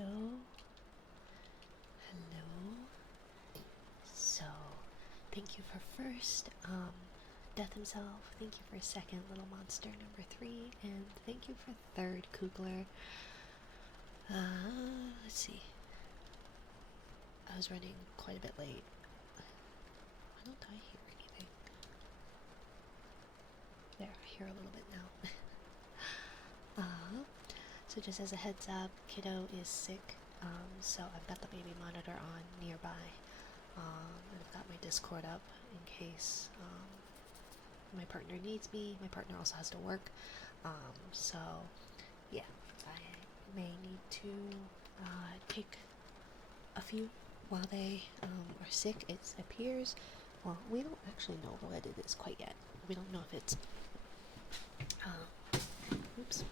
Hello? Hello? So, thank you for first, Death himself. Thank you for second, Little Monster number 3. And thank you for third, Kugler. Let's see. I was running quite a bit late. Why don't I hear anything? There, I hear a little bit now. So just as a heads up, kiddo is sick. So I've got the baby monitor on nearby. I've got my Discord up in case my partner needs me. My partner also has to work. So yeah, I may need to take a few while they are sick. It appears, well, we don't actually know what it is quite yet. We don't know if it's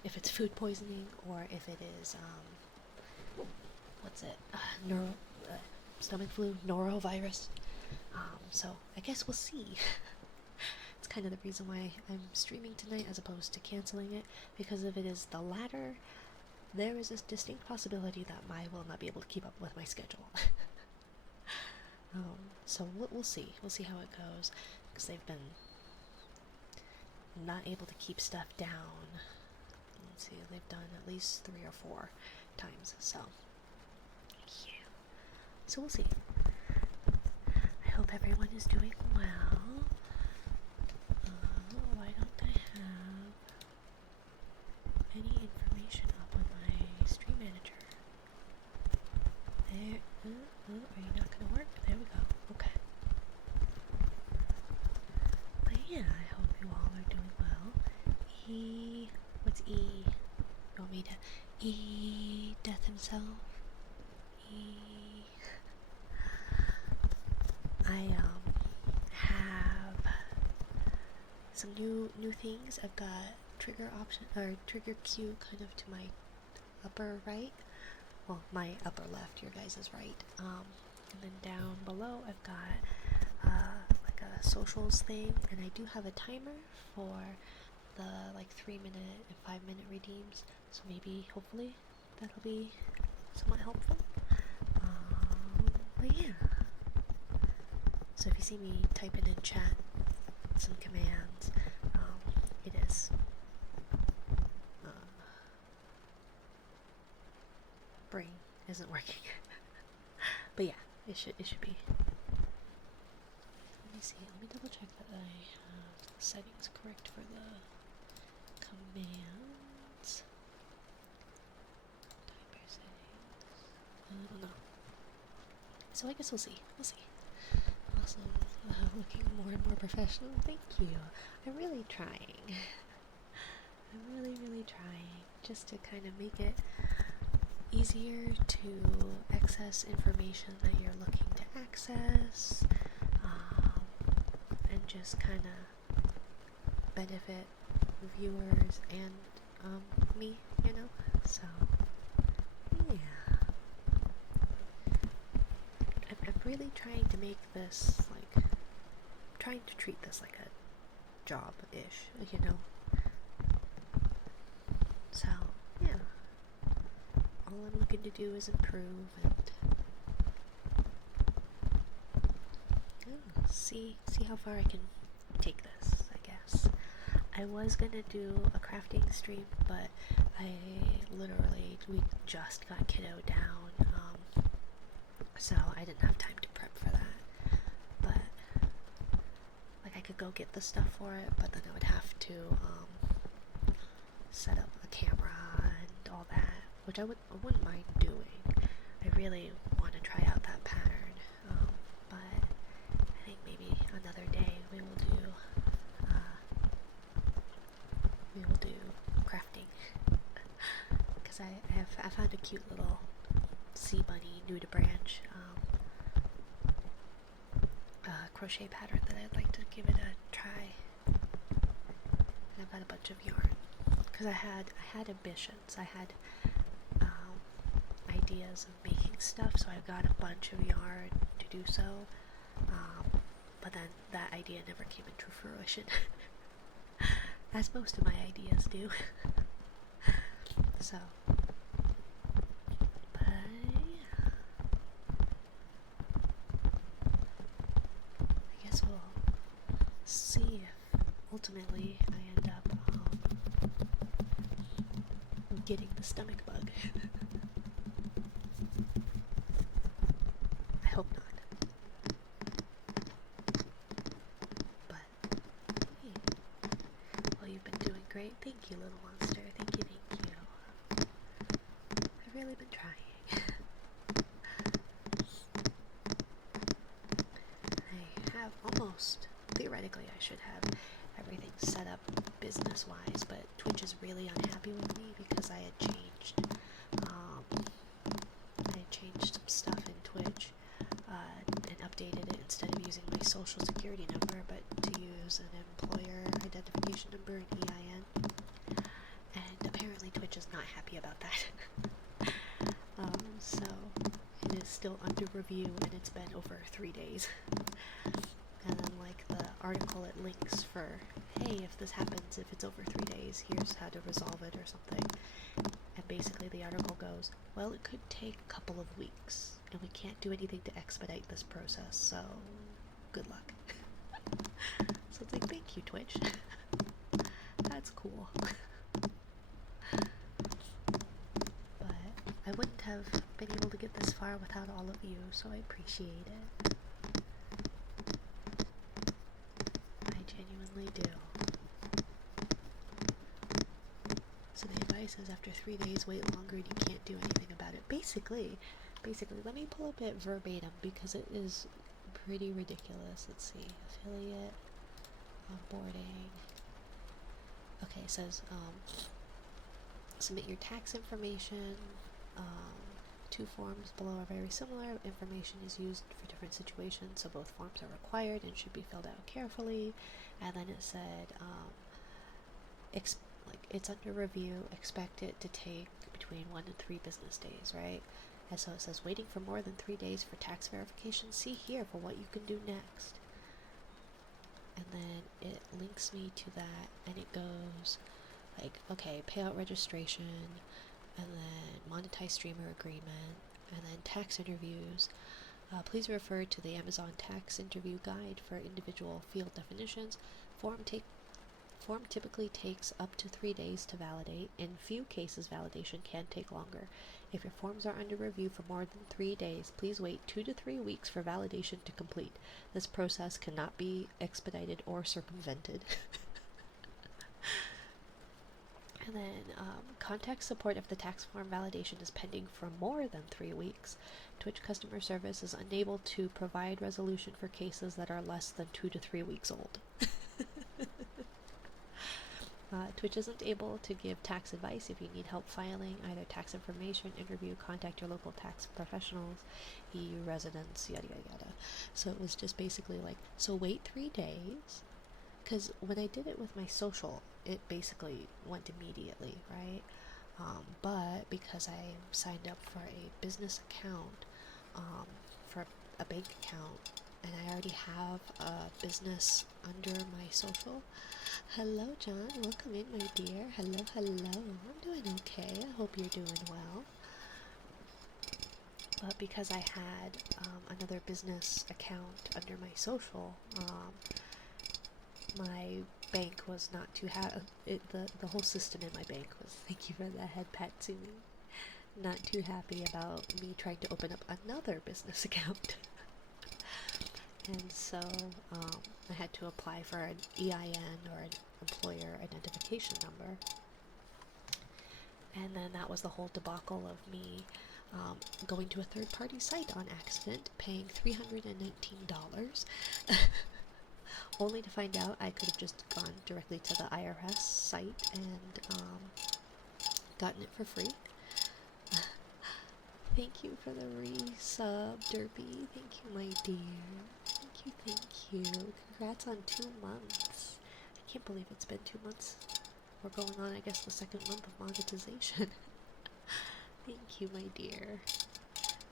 if it's food poisoning or if it is what's it, stomach flu, norovirus. So I guess we'll see. It's kind of the reason why I'm streaming tonight as opposed to canceling it, because if it is the latter, there is a distinct possibility that I will not be able to keep up with my schedule. So we'll see. We'll see how it goes, because they've been not able to keep stuff down. Let's see, they've done at least 3 or 4 times, so yeah. So we'll see. I hope everyone is doing well. Why don't I have any information up on my stream manager? There. Are you not gonna work? There we go. Okay. But yeah, I hope you all are doing well. What's E? You want me to E Death himself? E. I have some new things. I've got trigger option or trigger cue kind of to my upper right. Well, my upper left, your guys' is right. And then down below I've got like a socials thing, and I do have a timer for the like 3-minute and 5-minute redeems. So maybe, hopefully, that'll be somewhat helpful. But yeah. So if you see me typing in chat some commands, it is brain isn't working. But yeah, it should be. Let me see. Let me double check that I have the settings correct for the commands. Timer settings. I don't know. So I guess we'll see. We'll see. Awesome. Looking more and more professional. Thank you. I'm really trying. I'm really trying just to kind of make it easier to access information that you're looking to access, and just kind of benefit viewers and me, you know? So, yeah. I'm really trying to make this, like, trying to treat this like a job-ish, you know? So, yeah. All I'm looking to do is improve and see how far I can take this, I guess. I was gonna do a crafting stream, but we just got kiddo down, so I didn't have time to prep for that. But, like, I could go get the stuff for it, but then I would have to, set up a camera and all that, which I wouldn't mind doing. I really want to try out that pattern, but I think maybe another day we will do crafting, because I found a cute little sea bunny new to branch crochet pattern that I'd like to give it a try, and I've got a bunch of yarn because I had ambitions. I had ideas of making stuff, so I've got a bunch of yarn to do so, but then that idea never came into fruition, as most of my ideas do. So, but getting the stomach bug. I hope not. But, hey. Well, you've been doing great. Thank you, little monster. Thank you, thank you. I've really been trying. I have almost, theoretically I should have everything set up business-wise, but Twitch is really unhappy with me because I had changed some stuff in Twitch and updated it instead of using my social security number, but to use an employer identification number, an EIN. And apparently Twitch is not happy about that. So it is still under review, and it's been over 3 days. And then, like, the article, it links for, hey, if this happens, if it's over 3 days, here's how to resolve it or something. And basically the article goes, well, it could take a couple of weeks, and we can't do anything to expedite this process, so good luck. So it's like, thank you, Twitch. That's cool. But I wouldn't have been able to get this far without all of you, so I appreciate it. I genuinely do. So the advice is after 3 days, wait longer and you can't do anything about it. Basically, let me pull up it verbatim because it is pretty ridiculous. Let's see, affiliate, onboarding. Okay, it says, submit your tax information. 2 forms below are very similar. Information is used for different situations, so both forms are required and should be filled out carefully. And then it said, it's under review, expect it to take between 1 and 3 business days, right? And so it says, waiting for more than 3 days for tax verification, see here for what you can do next. And then it links me to that, and it goes, like, okay, payout registration, and then monetize streamer agreement, and then tax interviews. Please refer to the Amazon tax interview guide for individual field definitions. Form typically takes up to 3 days to validate. In few cases, validation can take longer. If your forms are under review for more than 3 days, please wait 2 to 3 weeks for validation to complete. This process cannot be expedited or circumvented. And then contact support if the tax form validation is pending for more than 3 weeks. Twitch customer service is unable to provide resolution for cases that are less than 2 to 3 weeks old. Twitch isn't able to give tax advice. If you need help filing either tax information, interview, contact your local tax professionals, EU residents, yada yada yada. So it was just basically like, so wait 3 days, because when I did it with my social, it basically went immediately, right? But because I signed up for a business account, for a bank account, and I already have a business under my social. Hello, John. Welcome in, my dear. Hello, hello. I'm doing okay. I hope you're doing well. But because I had another business account under my social, my bank was not too the whole system in my bank was, thank you for the head pat to me, not too happy about me trying to open up another business account. And so I had to apply for an EIN, or an employer identification number. And then that was the whole debacle of me going to a third-party site on accident, paying $319, only to find out I could have just gone directly to the IRS site and gotten it for free. Thank you for the resub, Derpy. Thank you, my dear. Thank you. Congrats on 2 months. I can't believe it's been 2 months. We're going on, I guess, the 2nd month of monetization. Thank you, my dear.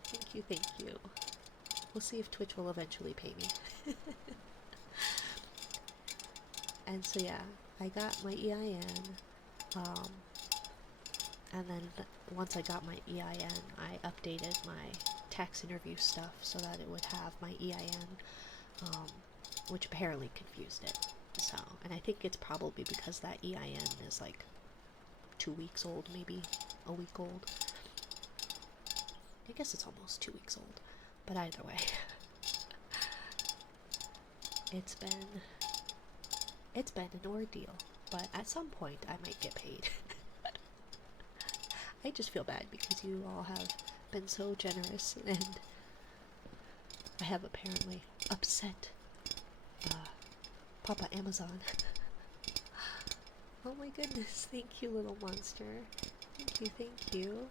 Thank you. We'll see if Twitch will eventually pay me. And so yeah, I got my EIN, and then once I got my EIN, I updated my tax interview stuff so that it would have my EIN, which apparently confused it. So, and I think it's probably because that EIN is like 2 weeks old, maybe a week old. I guess it's almost 2 weeks old, but either way, it's been an ordeal, but at some point I might get paid. I just feel bad because you all have been so generous, and I have apparently upset Papa Amazon. Oh my goodness, thank you, little monster. Thank you.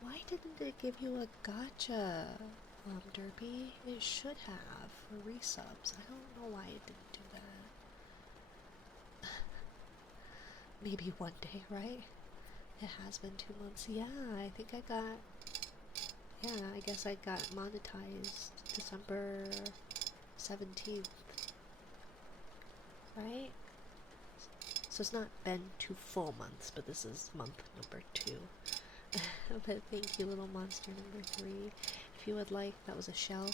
Why didn't it give you a gotcha, Derpy? It should have for resubs. I don't know why it didn't do that. Maybe one day, right? It has been 2 months. Yeah, I think I guess I got monetized December 17th. Right? So it's not been 2 full months, but this is month number 2. But thank you, little monster number 3. If you would like, that was a shell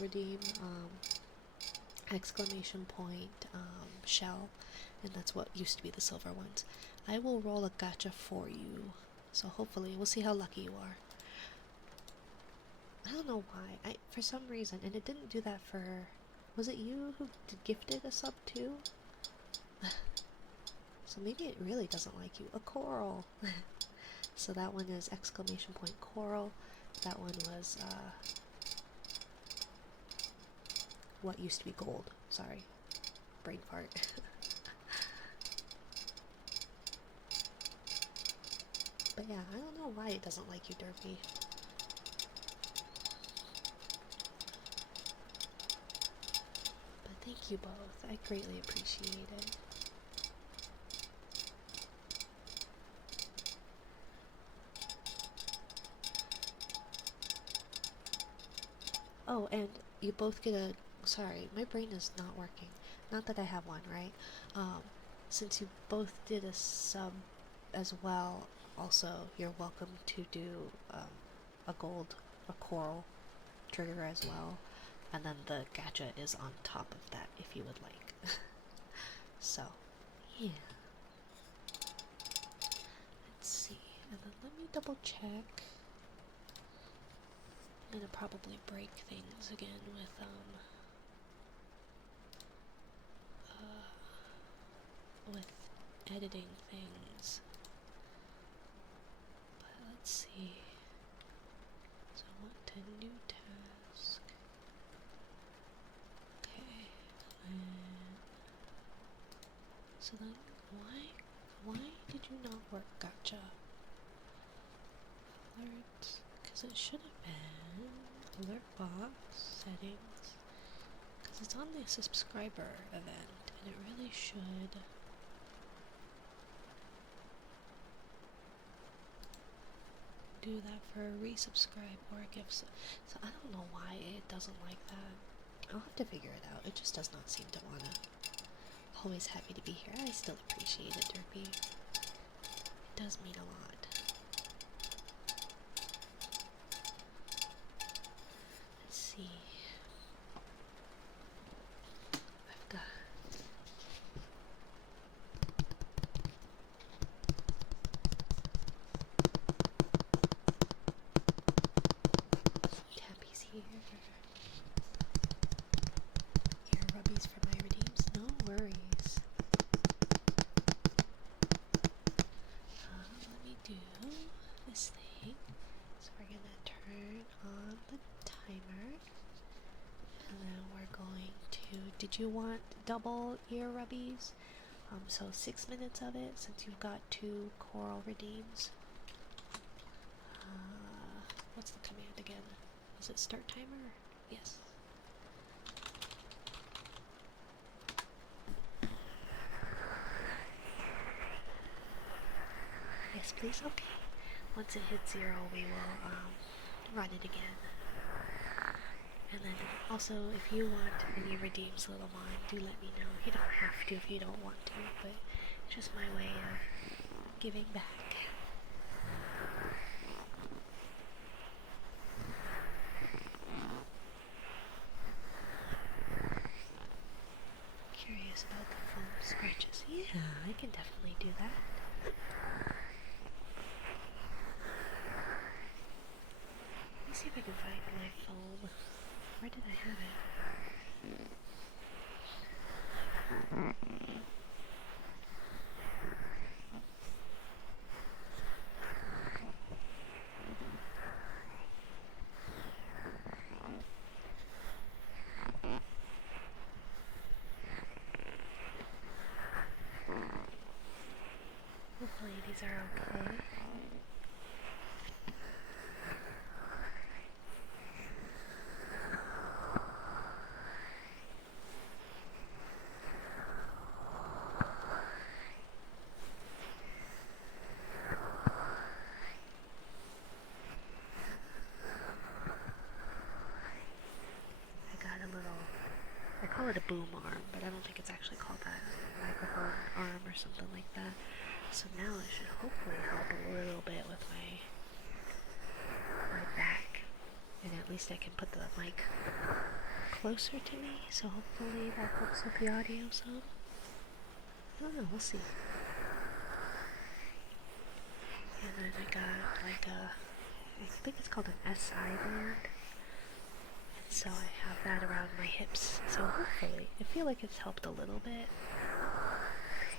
redeem, exclamation point, shell, and that's what used to be the silver ones. I will roll a gacha for you, so hopefully we'll see how lucky you are. I don't know why, for some reason, and it didn't do that for, was it you who gifted a sub too? So maybe it really doesn't like you. A coral! So that one is exclamation point coral. That one was, what used to be gold. Sorry. Brain fart. But yeah, I don't know why it doesn't like you, Derpy. But thank you both. I greatly appreciate it. Oh, and you both get a... Sorry, my brain is not working. Not that I have one, right? Since you both did a sub as well, also, you're welcome to do a coral trigger as well. And then the gacha is on top of that, if you would like. So, yeah. Let's see. And then let me double check. I'm gonna probably break things again with editing things. But let's see. So I want a new task. Okay. So then why did you not work gacha? Alerts, because it should have been alert box settings, because it's on the subscriber event and it really should do that for a resubscribe or a gift. So I don't know why it doesn't like that. I'll have to figure it out. It just does not seem to wanna. Always happy to be here. I still appreciate it, Derpy. It does mean a lot. Let's see. I've got Tappy's here. Ear rubbies for my redeems. No worries. Let me do this thing. So we're gonna turn on the timer. And then we're going to... Did you want double ear rubbies? So 6 minutes of it, since you've got 2 coral redeems. What's the command again? Is it start timer? Yes. Yes, please? Okay. Once it hits 0, we will run it again. And then also, if you want any redeems, little mon, do let me know. You don't have to if you don't want to, but it's just my way of giving back. Curious about the foam scratches. Yeah, I can definitely do that. these are okay. I got a little, I call it a boom arm, but I don't think it's actually called that. Microphone arm or something like that. So now it should hopefully help a little bit with my back. And at least I can put the mic closer to me, so hopefully that helps with the audio some. I don't know, we'll see. And then I got like I think it's called an SI band. And so I have that around my hips. So hopefully, I feel like it's helped a little bit.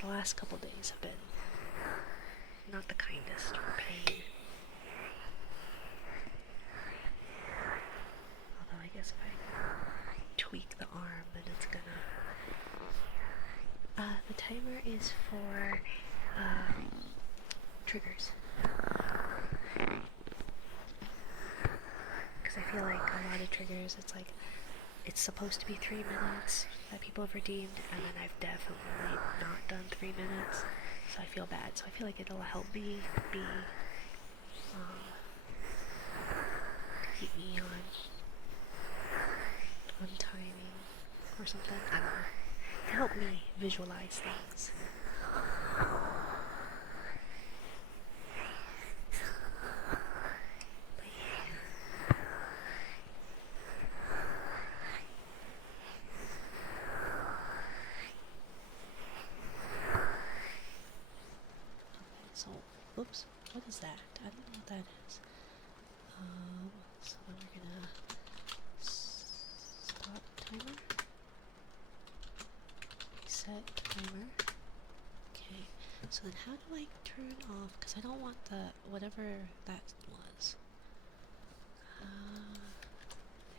The last couple days have been not the kindest for pain. Although I guess if I tweak the arm, then it's gonna... the timer is for triggers. Because I feel like a lot of triggers, it's like, it's supposed to be 3 minutes that people have redeemed, and then I've definitely not done 3 minutes, so I feel bad. So I feel like it'll help me be, keep me on timing or something. I don't know. To help me visualize things. So, oops, what is that? I don't know what that is. So then we're gonna stop timer, reset timer. Okay, so then how do I turn off, because I don't want the, whatever that was.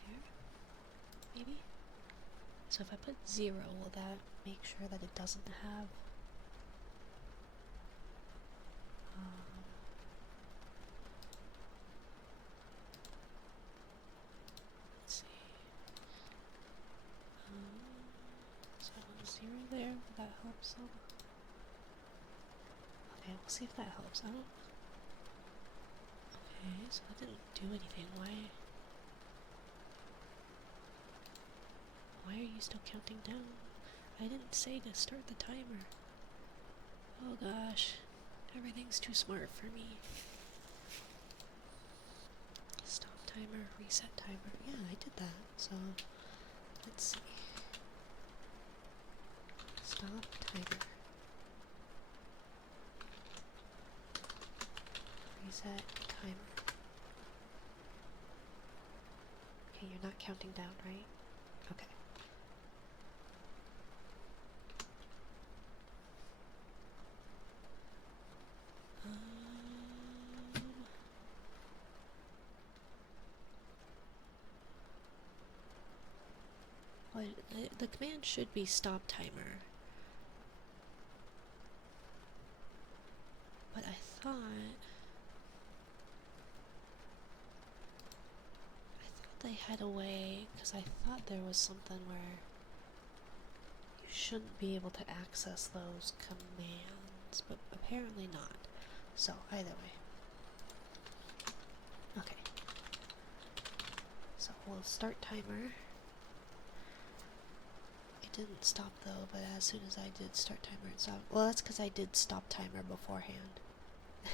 There? Maybe? So if I put 0, will that make sure that it doesn't have let's see. So I want 0 there, will that help some? Okay, we'll see if that helps. I don't... Okay, so that didn't do anything. Why are you still counting down? I didn't say to start the timer. Oh gosh, everything's too smart for me. Stop timer, reset timer. Yeah, I did that. So, let's see. Stop timer. Reset timer. Okay, you're not counting down, right? Okay. Well, the command should be stop timer. But I thought they had a way, because I thought there was something where you shouldn't be able to access those commands, but apparently not. So, either way. Okay. So, we'll start timer. It didn't stop though, but as soon as I did start timer, it stopped. Well, that's because I did stop timer beforehand. I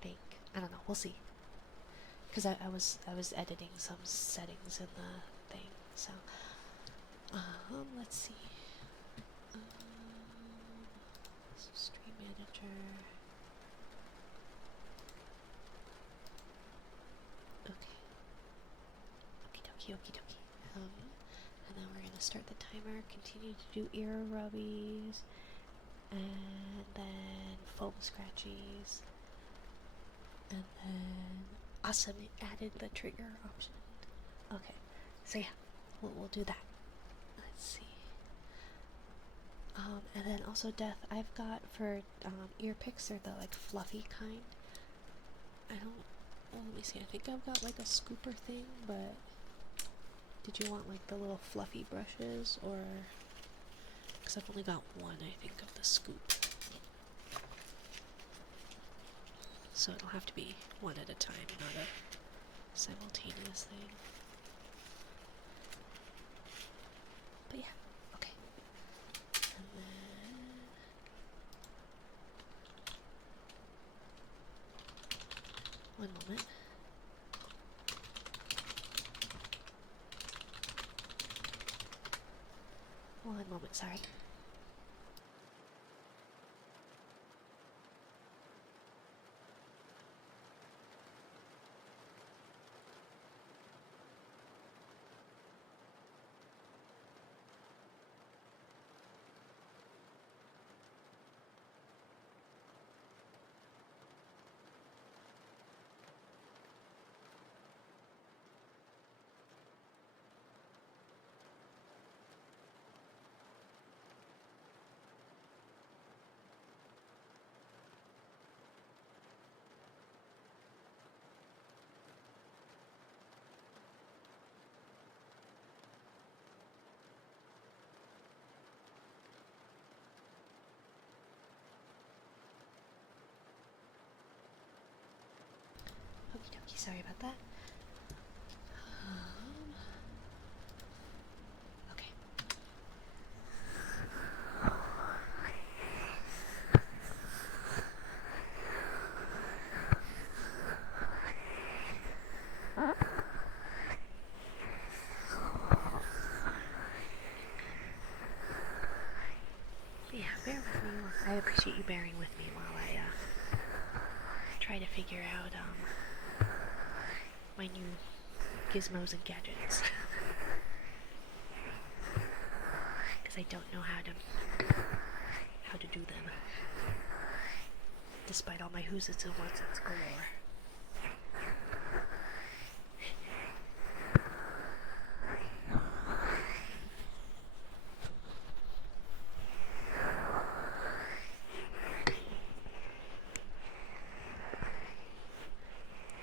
think. I don't know. We'll see. Because I was editing some settings in the thing. So, let's see. So Stream Manager. Okay. Okie dokie, okie dokie. And then we're gonna start the timer, continue to do ear rubbies, and then foam scratchies, and then awesome, it added the trigger option. Okay, so yeah, we'll do that. Let's see. And then also Death, I've got for ear picks, they're the like fluffy kind. I don't, well, let me see, I think I've got like a scooper thing, but did you want like the little fluffy brushes, or, because I've only got one, I think, of the scoop. So it'll have to be one at a time, not a simultaneous thing. But yeah, okay. And then one moment. One moment, sorry. Okie dokie, sorry about that. Okay. Yeah, bear with me. I appreciate you bearing with me while I try to figure out my new gizmos and gadgets. Because I don't know how to do them, despite all my who's its and what's its galore.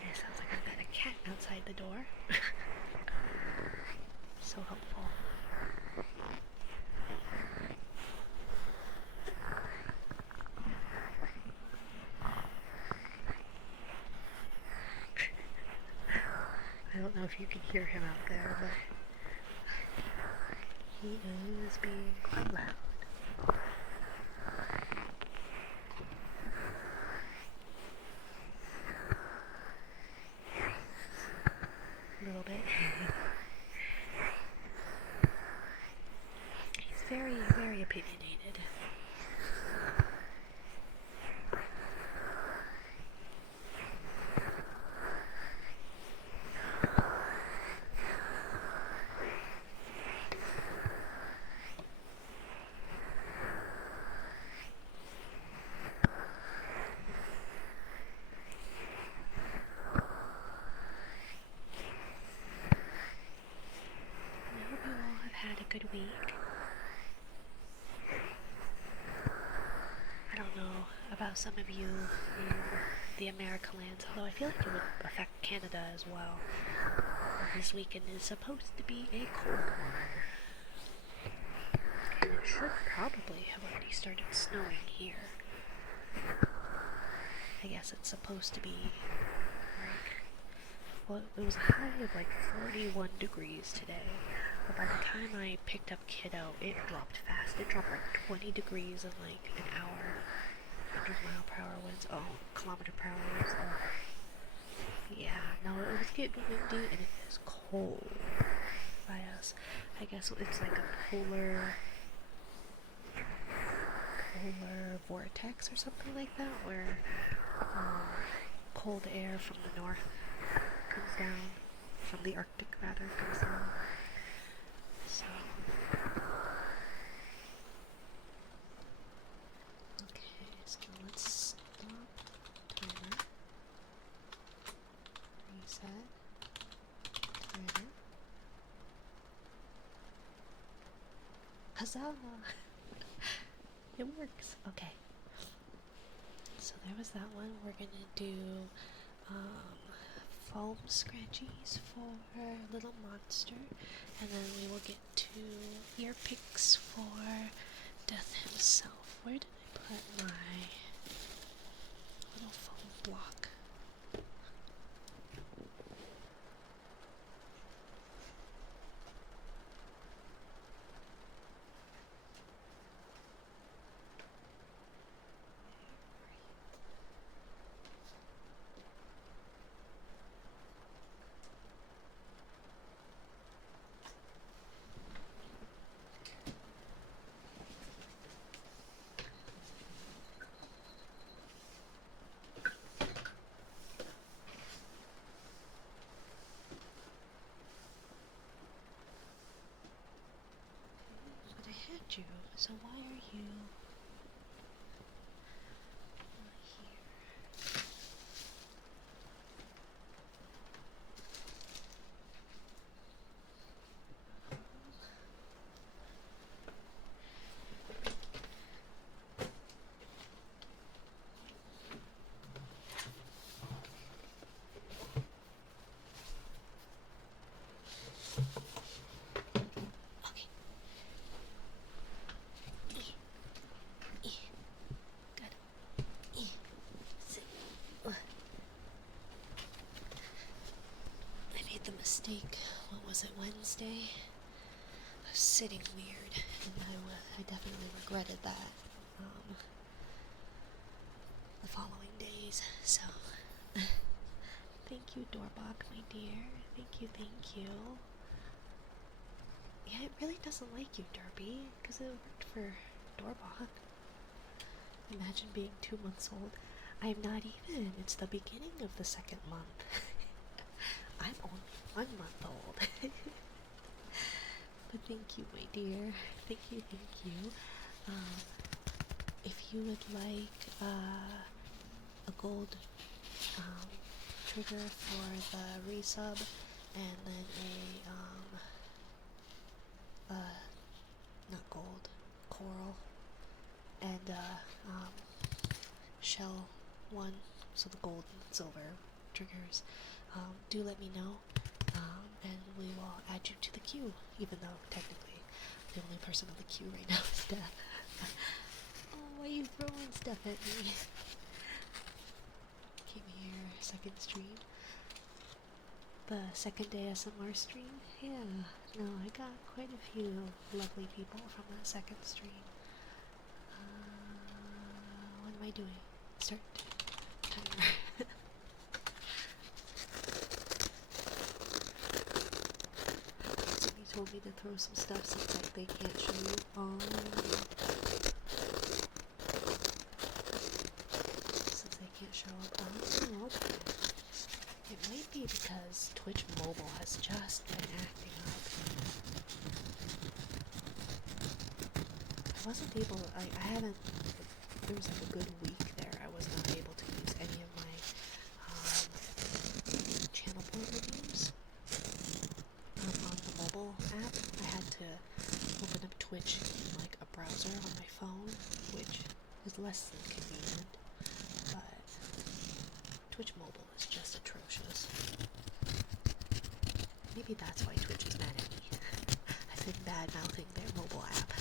It sounds like I've got a cat outside the door. So helpful. I don't know if you can hear him out there, but he is being quite loud. A little bit. He's very, very opinionated. I hope you all have had a good week. I don't know about some of you in the America lands, although I feel like it would affect Canada as well. This weekend is supposed to be a cold one. And it should probably have already started snowing here. I guess it's supposed to be like, well, it was a high of like 41 degrees today. But by the time I picked up Kiddo, it dropped fast. It dropped like 20 degrees in like an hour. 100-mile-per-hour winds. Oh, kilometer-per-hour winds. Oh. Yeah, no, it was getting windy and it is cold by us. I guess it's like a polar vortex or something like that, where cold air from the north comes down, from the Arctic rather, comes down. So, okay, so let's stop timer, reset, timer. Huzzah! It works. Okay. So there was that one. We're gonna do um, foam scratchies for Little Monster, and then we will get to ear picks for Death himself. Where did I put my little foam block? But I had you, so why are you not here? Okay. Good. Sit. I made the mistake. What was it, Wednesday? I was sitting weird, and I definitely regretted that the following days. So, thank you, Doorbok, my dear. Thank you, thank you. Yeah, it really doesn't like you, Derby, because it worked for Doorbok. Imagine being 2 months old. I'm not even. It's the beginning of the second month. I'm only 1 month old. But thank you, my dear. Thank you, thank you. If you would like a gold trigger for the resub, and then not gold, coral, and shell one, so the gold and silver triggers, do let me know, and we will add you to the queue, even though technically the only person on the queue right now is Steph. Oh, why are you throwing stuff at me? Came here, second stream. The second ASMR stream? Yeah, no, I got quite a few lovely people from that second stream. What am I doing? Start timer. Somebody told me to throw some stuff since like they can't show you. Since they can't show up. Oh, okay. It might be because Twitch Mobile has just been acting up. I wasn't able, I haven't, there was like a good week there I was not able to use any of my channel point reviews on the mobile app. I had to open up Twitch in like a browser on my phone, which is less than convenient, but Twitch Mobile is just atrocious. Maybe that's why Twitch is mad at me. I've been bad-mouthing their mobile app.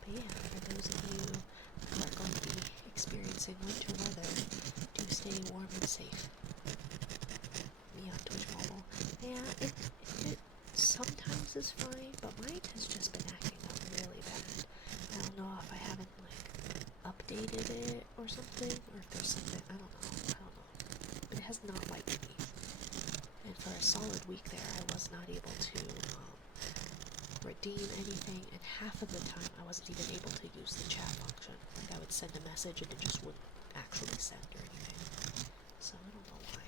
But yeah, for those of you who are going to be experiencing winter weather, do stay warm and safe. Me on Twitch Mobile. Yeah, it sometimes is fine, but mine has just been acting up really bad. I don't know if I haven't like updated it or something, or if there's something, I don't know. But it has not liked me. And for a solid week there, I was not able to redeem anything, and half of the time I wasn't even able to use the chat function. Like I would send a message and it just wouldn't actually send or anything. So I don't know why.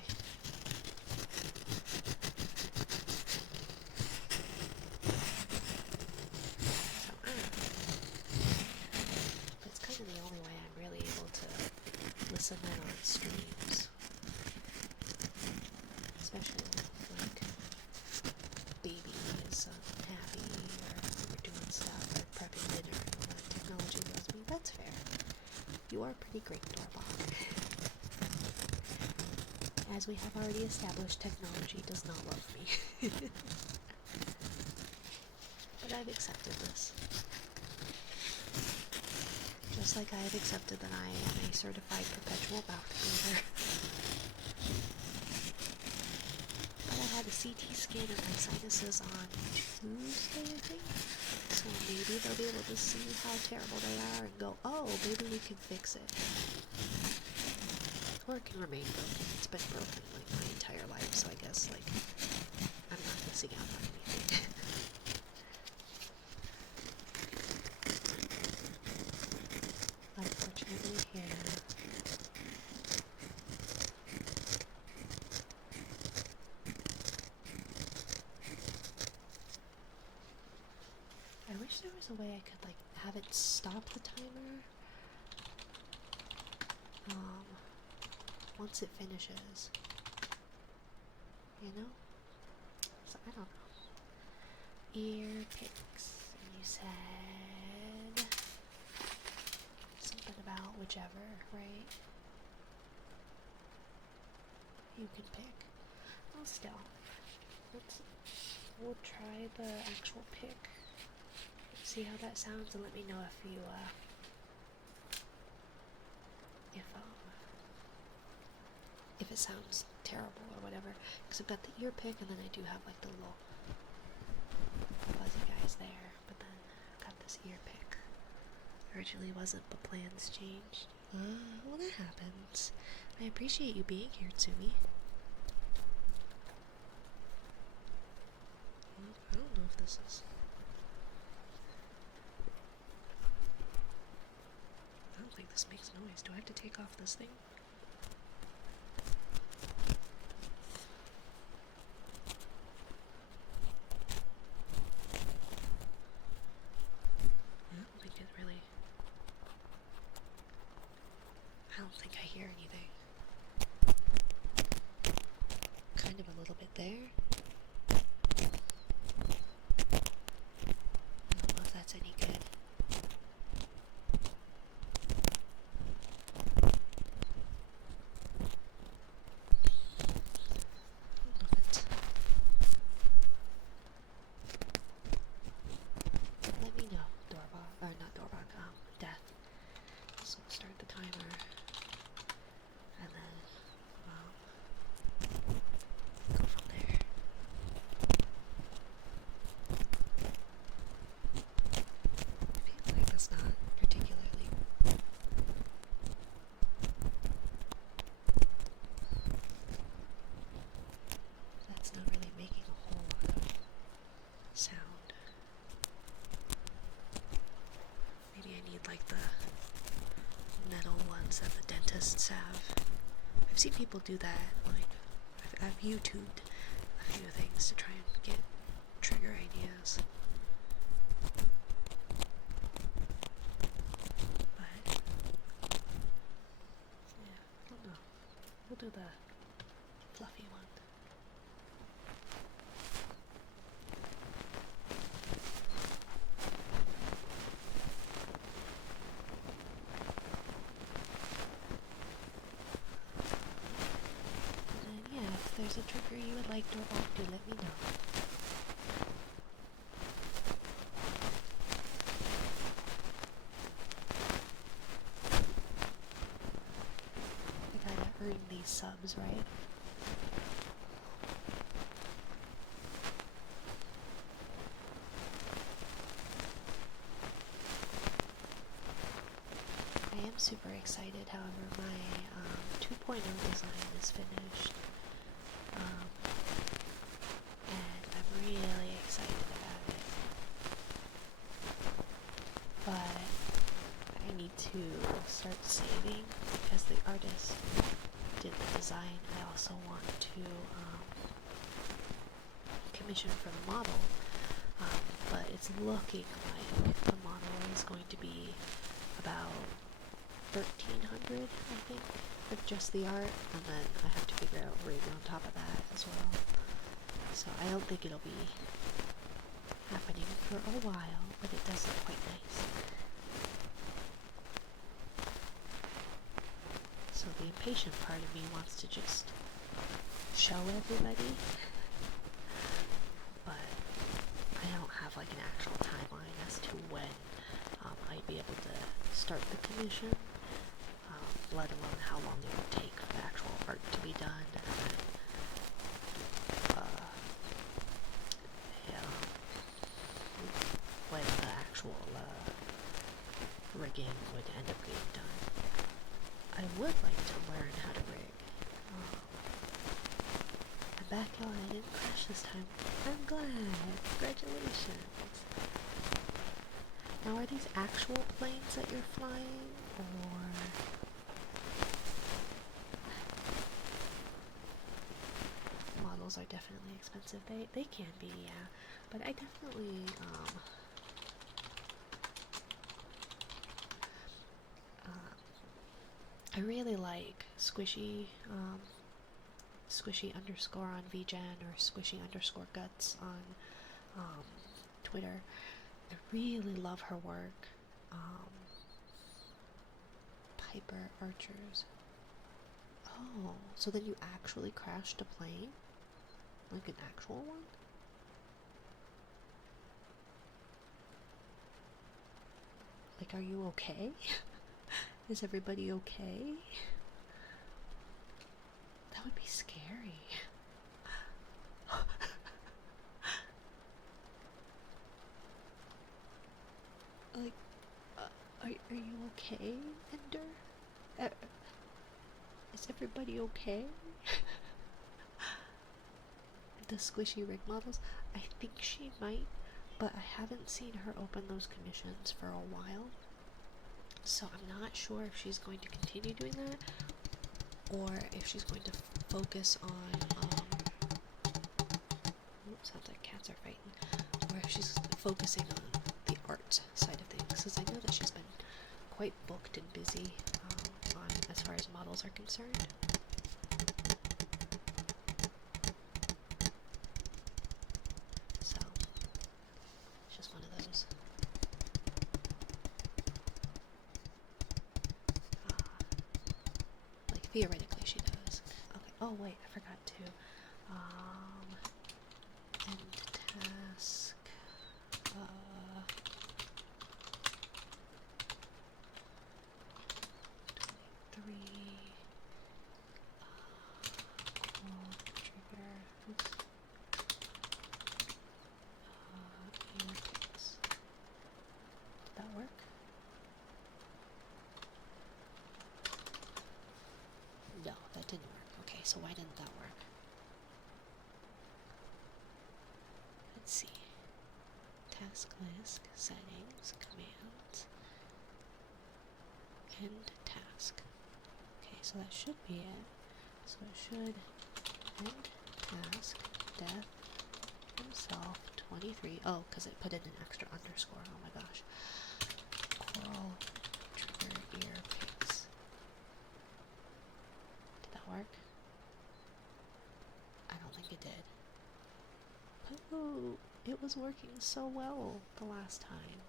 So I don't know. But it's kind of the only way I'm really able to listen ASMR on streams, especially like baby is happy or we're doing stuff or prepping dinner and all that technology loves me. That's fair. You are pretty great, Dorbach. As we have already established, technology does not love me. But I've accepted this. Just like I have accepted that I am a certified perpetual mouth breather. But I had a CT scan of my sinuses on Tuesday, I think. So maybe they'll be able to see how terrible they are and go, oh, maybe we can fix it. Or it can remain broken. It's been broken like my entire life, so I guess like I'm not missing out on anything. Unfortunately here. I wish there was a way I could like have it stop the timer. Once it finishes. You know? So I don't know. Ear picks. And you said something about whichever, right? You can pick. Well, still. We'll try the actual pick. See how that sounds and let me know if you if it sounds terrible or whatever, because I've got the ear pick and then I do have like the little fuzzy guys there, but then I've got this ear pick. Originally wasn't, but plans changed. Well, that happens. I appreciate you being here, Tsumi. I don't know if this is... I don't think this makes noise. Do I have to take off this thing? I don't think I hear anything. Kind of a little bit there. I don't know if that's any good. Let me know, Dorbach, or not Dorbach, Death. So we'll start the timer, and then, go from there. I feel like that's not particularly... That's not really making a whole lot of sound. Maybe I need like the metal ones that the dentists have. I've seen people do that. Like, I've YouTubed a few things to try and get trigger ideas. But yeah, I don't know. We'll do the fluffy one. If there's a trigger you would like to evoke, do let me know. I gotta earn these subs, right? I am super excited, however, my 2.0 design is finished. And I'm really excited about it. But I need to start saving because the artist did the design. I also want to commission for the model, but it's looking like the model is going to be about 1,300, I think. with just the art, and then I have to figure out rig on top of that as well. So I don't think it'll be happening for a while, but it does look quite nice. So the impatient part of me wants to just show everybody, but I don't have like an actual timeline as to when I'd be able to start the commission, let alone how long it would take for the actual art to be done, and then when the actual rigging would end up getting done. I would like to learn how to rig. I'm back on. I didn't crash this time. I'm glad. Congratulations. Now, are these actual planes that you're flying, or... Models are definitely expensive. They can be, yeah. But I definitely, I really like squishy, squishy underscore on VGen or squishy underscore guts on Twitter. I really love her work. Piper Archers. Oh, so then you actually crashed a plane? Like an actual one? Like, are you okay? Is everybody okay? That would be scary. Like, are you okay, Ender? Is everybody okay? The squishy rig models? I think she might, but I haven't seen her open those commissions for a while. So I'm not sure if she's going to continue doing that, or if she's going to focus on, sounds like cats are fighting, or if she's focusing on the art side of things, because I know that she's been quite booked and busy on as far as models are concerned. So, it's just one of those. Like, theoretically she does. Okay, oh wait, I forgot to, end task, 23, trigger, oops, earpicks. Did that work? No, that didn't work. Okay, so why didn't that work? Let's see. Task list, settings, commands, end task. Okay, so that should be it. So it should end task, death himself, 23. Oh, because it put in an extra underscore. Oh my gosh. Coral trigger ear pics. Did that work? I don't think it did. But ooh, it was working so well the last time.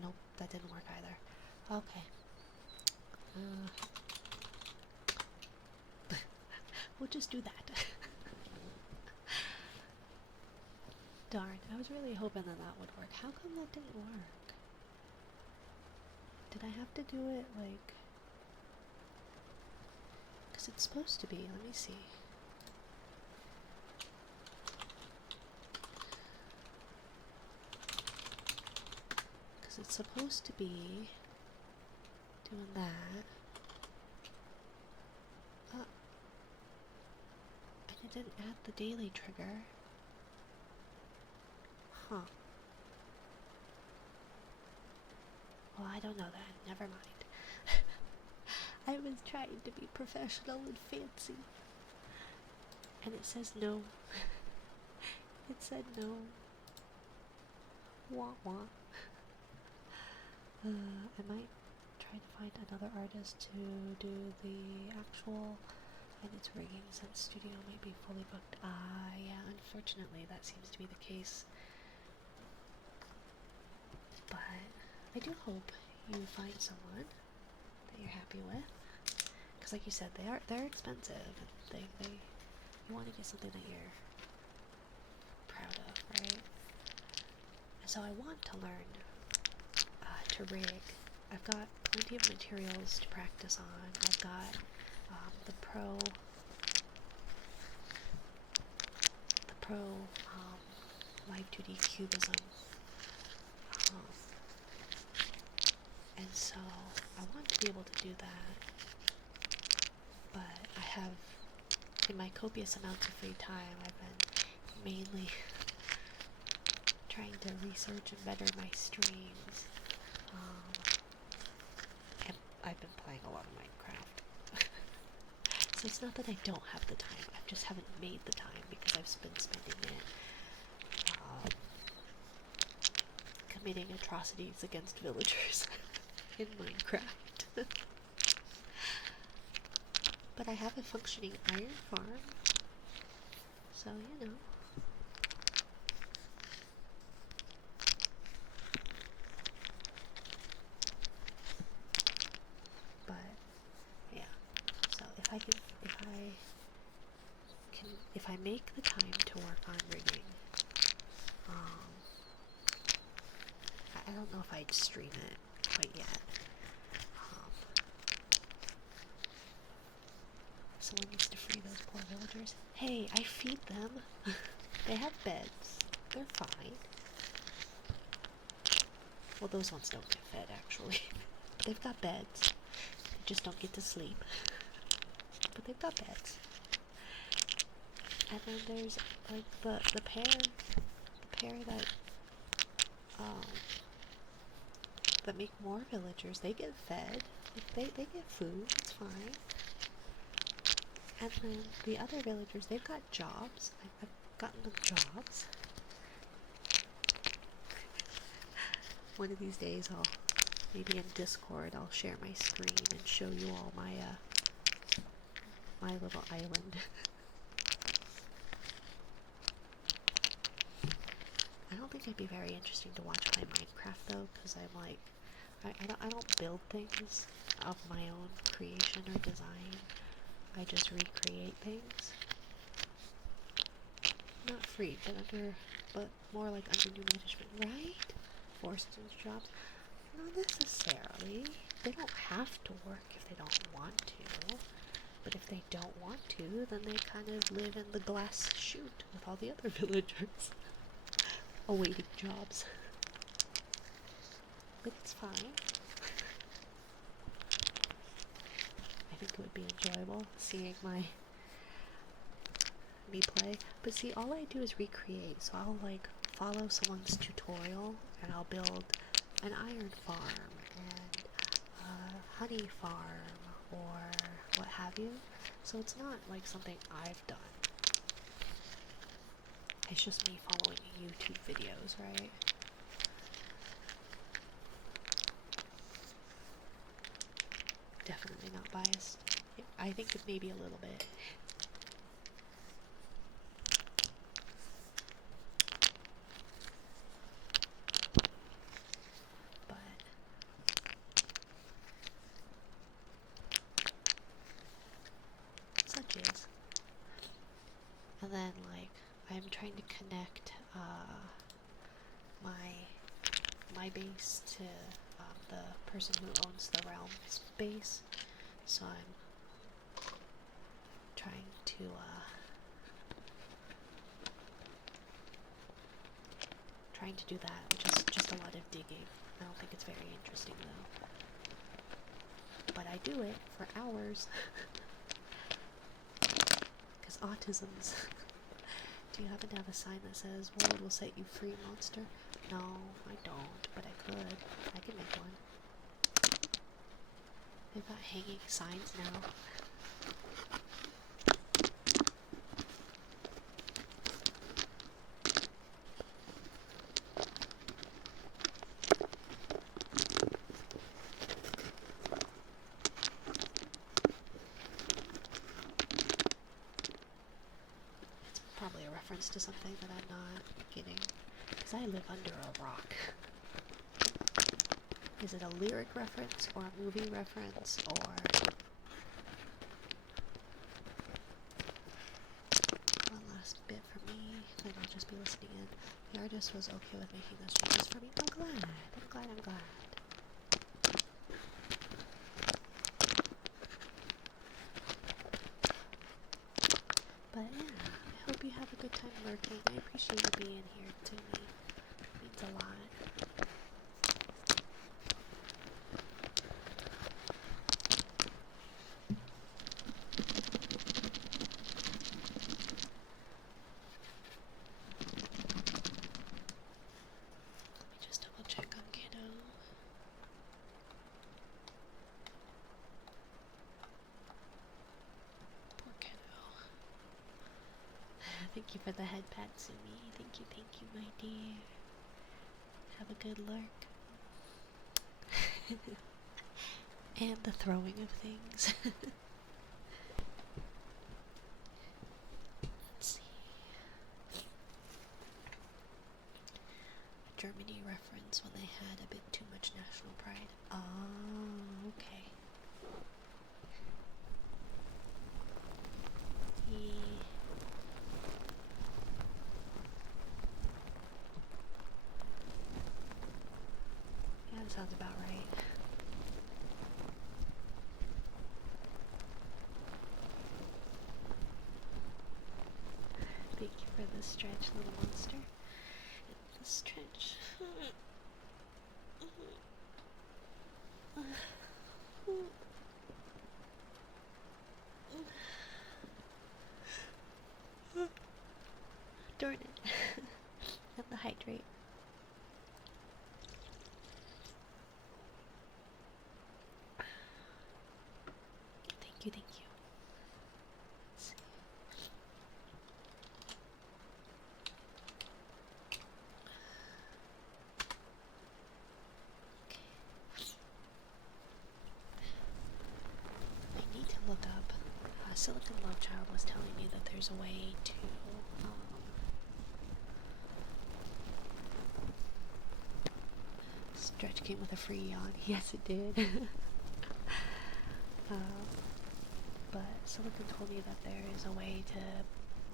Nope, that didn't work either. Okay. We'll just do that. Darn, I was really hoping that that would work. How come that didn't work? Did I have to do it, like... Because it's supposed to be. Let me see. Because it's supposed to be doing that. And it didn't add the daily trigger. Huh. Well, I don't know that. Never mind. I was trying to be professional and fancy. And it says no. It said no. Wah wah. I might try to find another artist to do the actual, and its rigging since studio might be fully booked. Yeah, unfortunately that seems to be the case. But I do hope you find someone that you're happy with. Because like you said, they're expensive. They you want to get something that you're proud of, right? And so I want to learn to rig. I've got plenty of materials to practice on. I've got the pro live 2D cubism, and so I want to be able to do that. But I have, in my copious amounts of free time, I've been mainly trying to research and better my streams. And I've been playing a lot of Minecraft. So it's not that I don't have the time, I just haven't made the time because I've been spending it committing atrocities against villagers in Minecraft. But I have a functioning iron farm, so you know. But yeah, so if I make the time to work on rigging, I don't know if I'd stream it quite yet. Someone needs to free those poor villagers. Hey, I feed them. They have beds. They're fine. Well, those ones don't get fed, actually. But they've got beds. They just don't get to sleep. But they've got beds. And then there's, like, the pair that make more villagers. They get fed. Like, they get food. It's fine. And then the other villagers, they've got jobs. I've gotten them jobs. One of these days, maybe in Discord, I'll share my screen and show you all my little island. I don't think it'd be very interesting to watch play Minecraft though, because I'm like, I don't build things of my own creation or design. I just recreate things. Not free, but more like under new management, right? Forstons jobs. Not necessarily. They don't have to work if they don't want to. But if they don't want to, then they kind of live in the glass chute with all the other villagers. Awaiting jobs. But it's fine. I think it would be enjoyable seeing me play. But see, all I do is recreate, so I'll like follow someone's tutorial and I'll build an iron farm and a honey farm or what have you. So it's not like something I've done. It's just me following YouTube videos, right? Definitely not biased. I think it may be a little bit. Such is. And then, like, I'm trying to connect my base to the person who owns the realm's base. So I'm trying to do that, which is just a lot of digging. I don't think it's very interesting though. But I do it for hours. Because autisms. Do you happen to have a sign that says, "World will set you free, monster"? No, I don't, but I could. I can make one. They've got hanging signs now. reference to something that I'm not getting. Because I live under a rock. Is it a lyric reference or a movie reference or one last bit for me, then I'll just be listening in. The artist was okay with making those changes for me. I'm glad. But yeah, I hope you have a good time lurking. I appreciate you being here to me. It means a lot. Let me just double check on Kiddo. Poor Kiddo. Thank you for the head pat, Sumi. Thank you, my dear. Have a good lurk. And the throwing of things. Let's see. A Germany reference when they had a bit too much national pride. Oh, okay. Yeah, that sounds about right. Thank you for the stretch, little monster. The stretch. Darn it. And the hydrate. Thank you. Let's see. Okay. I need to look up. Silicon Love Child was telling me that there's a way to Stretch came with a free yawn. Yes, it did. But Silicon told me that there is a way to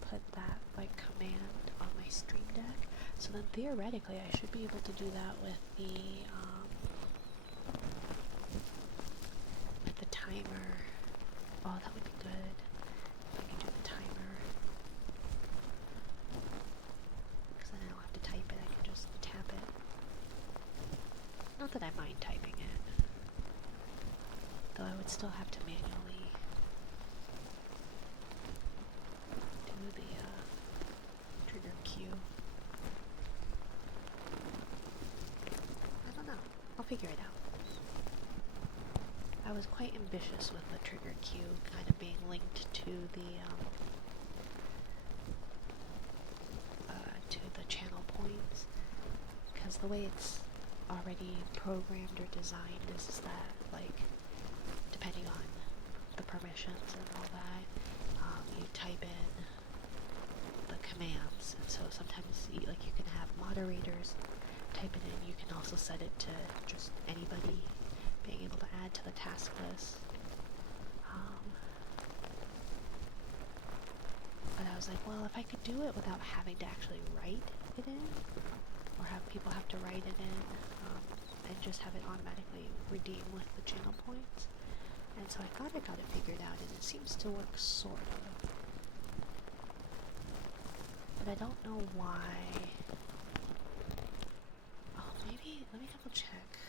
put that like command on my Stream Deck. So then theoretically I should be able to do that with the timer. Oh, that would be good. If I could do the timer. Because then I don't have to type it, I can just tap it. Not that I mind typing it. Though I would still have to manually do the trigger cue. I don't know. I'll figure it out. I was quite ambitious with the trigger cue kind of being linked to the channel points, because the way it's already programmed or designed is that, like, depending on the permissions and all that, you type in the commands, and so sometimes you can have moderators type it in. You can also set it to just anybody being able to add to the task list. But I was like, well, if I could do it without having to actually write it in, or have people have to write it in, and just have it automatically redeem with the channel points. And so I thought I got it figured out, and it seems to work sort of. But I don't know why. Oh, maybe, let me double check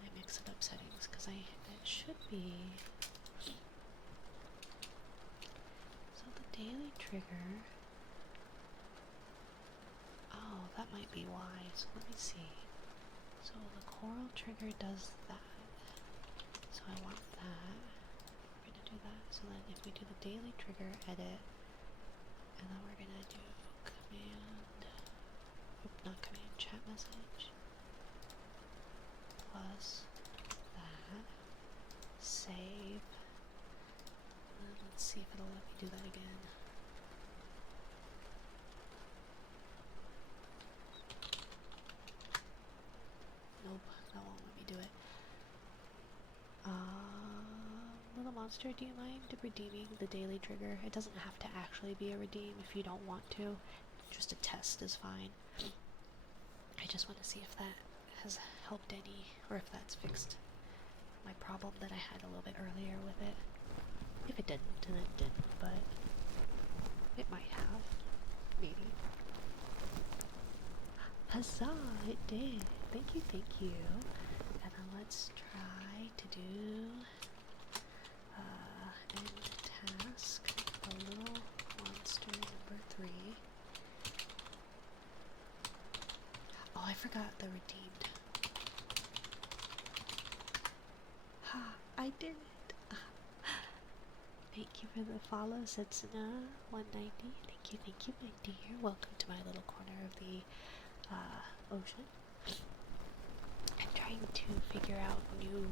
my mix-it-up settings, because it should be. So the daily trigger. Oh, that might be why. So let me see. So the choral trigger does that. So I want that. We're gonna do that. So then if we do the daily trigger, edit, and then we're gonna do chat message plus that, save, and then let's see if it'll let me do that again. Monster, do you mind redeeming the daily trigger? It doesn't have to actually be a redeem if you don't want to. Just a test is fine. I just want to see if that has helped any, or if that's fixed my problem that I had a little bit earlier with it. If it didn't, then it didn't, but it might have. Maybe. Huzzah! It did! Thank you, thank you. And then let's try to do end task, a little monster number 3. Oh, I forgot the redeemed. Ha! I did it! Thank you for the follow, Setsuna190. Thank you, my dear. Welcome to my little corner of the ocean. I'm trying to figure out new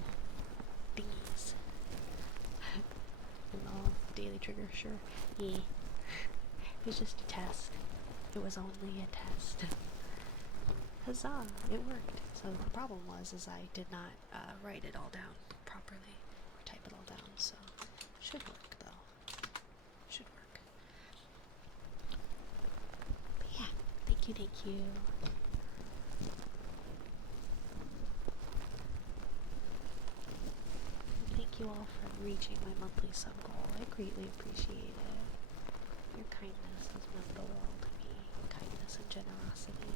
thingies. Oh, daily trigger, sure. Yeah. It was just a test. It was only a test. Huzzah! It worked. So the problem was I did not write it all down properly, or type it all down, so should work though. Should work. But yeah, thank you, thank you. Thank you all for reaching my monthly sub goal. I greatly appreciate it. Your kindness has meant the world to me. Kindness and generosity.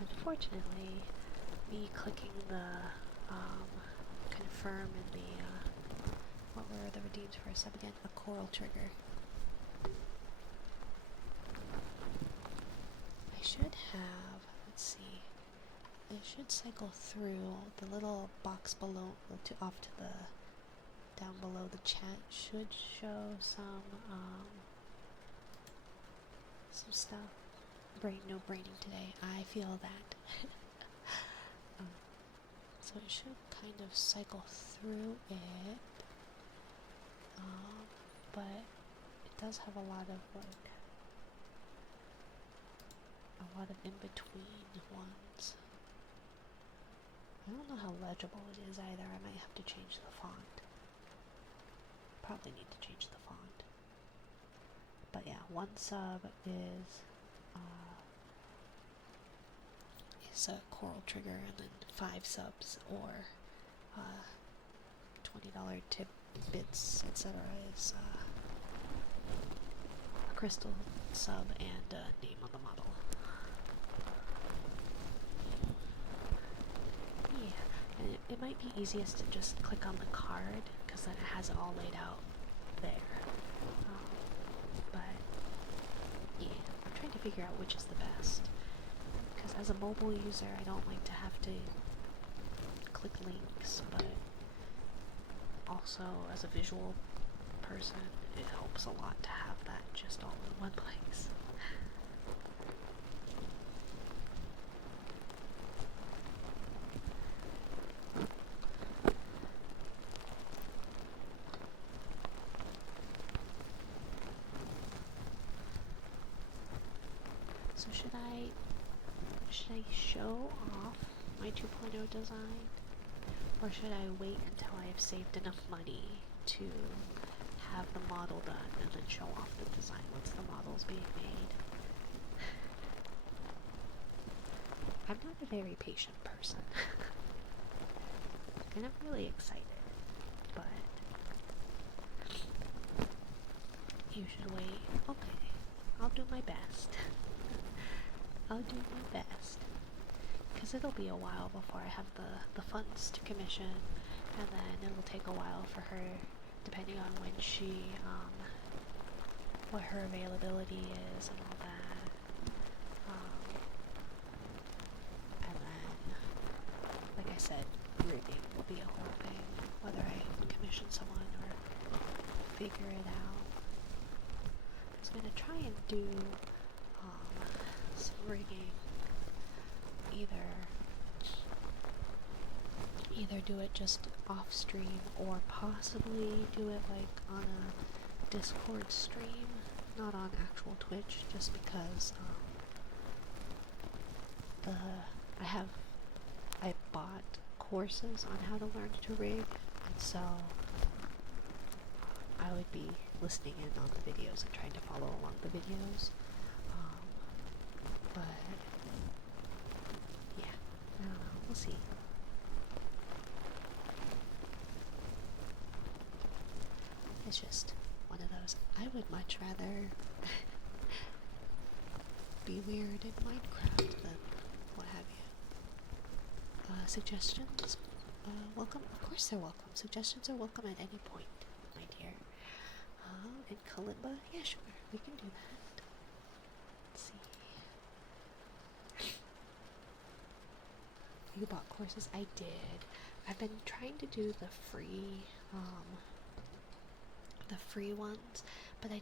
Unfortunately, me clicking the confirm in the what were the redeems for a sub again? A coral trigger. I should have, let's see, it should cycle through the little box below, off to the, down below the chat should show some stuff. No braining today. I feel that. So it should kind of cycle through it, but it does have a lot of in-between ones. I don't know how legible it is either. I might have to change the font. Probably need to change the font. But yeah, 1 sub is a coral trigger, and then 5 subs or $20 tip bits, etc. is a crystal sub and a name on the model. Yeah, and it might be easiest to just click on the card, because then it has it all laid out there. But yeah, I'm trying to figure out which is the best. Because as a mobile user, I don't like to have to click links, but also as a visual person, it helps a lot to have that just all in one place. So should I show off my 2.0 design, or should I wait until I have saved enough money to have the model done and then show off the design once the model's being made? I'm not a very patient person. And I'm really excited, but you should wait. Okay, I'll do my best. I'll do my best. Because it'll be a while before I have the funds to commission, and then it'll take a while for her, depending on when she, what her availability is and all that. And then, like I said, rigging will be a whole thing, whether I commission someone or figure it out. I was going to try and do some rigging, either do it just off stream or possibly do it like on a Discord stream, not on actual Twitch, just because the I bought courses on how to learn to rig, and so I would be listening in on the videos and trying to follow along the videos. But yeah, I don't know. We'll see. It's just one of those. I would much rather be weird in Minecraft than what have you. Suggestions? Welcome? Of course they're welcome. Suggestions are welcome at any point, my dear. In Kalimba? Yeah, sure. We can do that. Let's see. You bought courses? I did. I've been trying to do the free ones, but I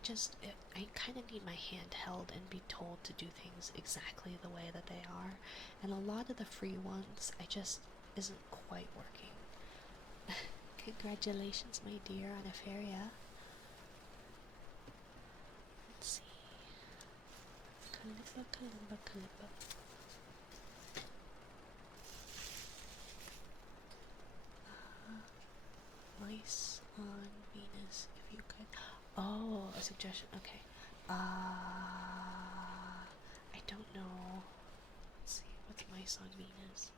kind of need my hand held and be told to do things exactly the way that they are, and a lot of the free ones isn't quite working. Congratulations, my dear, on Afaria. Let's see. Kalimba. Mice on Venus, if you could. Oh, a suggestion. Okay. I don't know. Let's see. What's mice on Venus?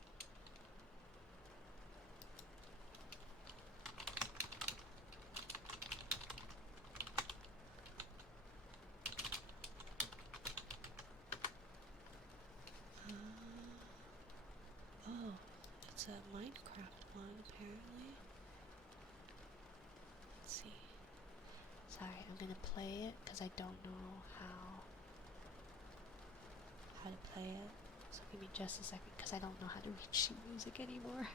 Oh, it's a Minecraft one, apparently. Let's see. Sorry, I'm gonna play it because I don't know how to play it. So give me just a second because I don't know how to read sheet music anymore.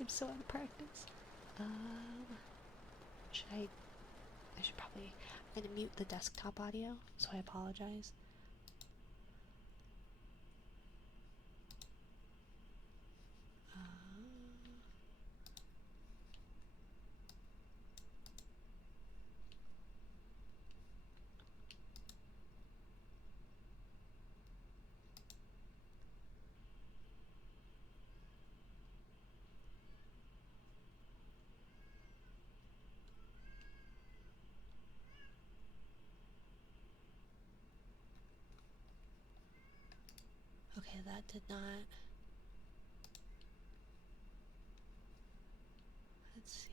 I'm so out of practice. I should probably. I'm gonna mute the desktop audio, so I apologize. Okay, that did not. Let's see.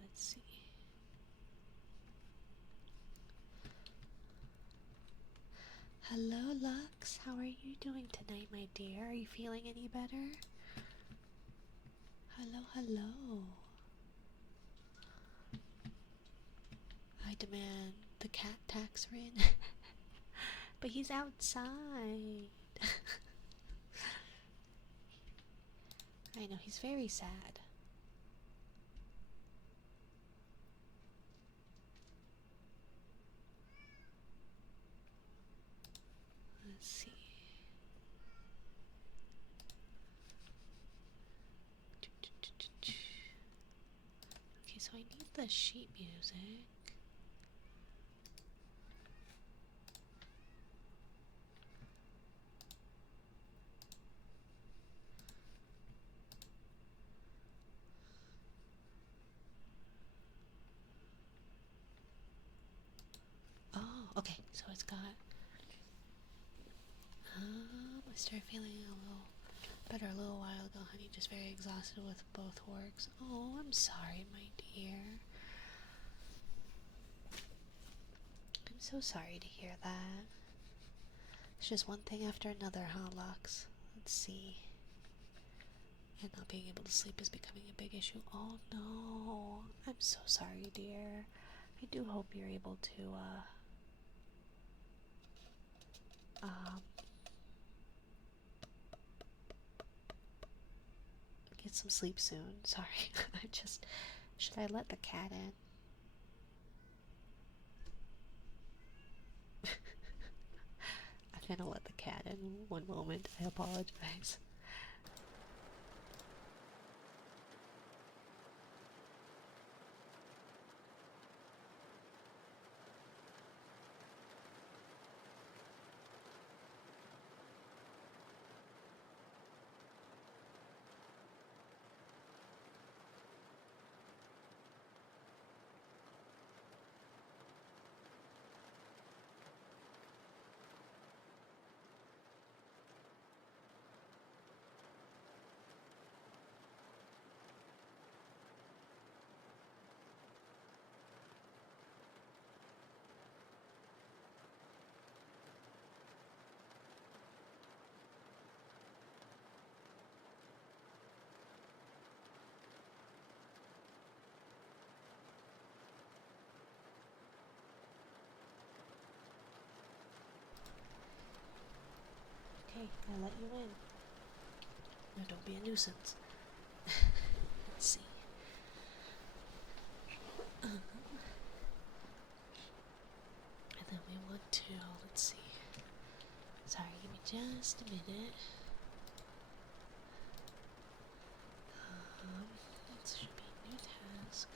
Let's see. Hello, Lux. How are you doing tonight, my dear? Are you feeling any better? Hello. I demand the cat tax rin. But he's outside. I know, he's very sad. Let's see. Okay, so I need the sheet music. Oh, okay, so it's got. I started feeling a little better a little while ago, honey. Just very exhausted with both works. Oh, I'm sorry, my dear. I'm so sorry to hear that. It's just one thing after another, huh, Lux? Let's see. And not being able to sleep is becoming a big issue. Oh no. I'm so sorry, dear. I do hope you're able to, get some sleep soon. Sorry. Should I let the cat in? I'm gonna let the cat in one moment. I apologize. okay. I let you in. Now don't be a nuisance. Let's see. And then we want to, let's see. Sorry, give me just a minute. This should be new task.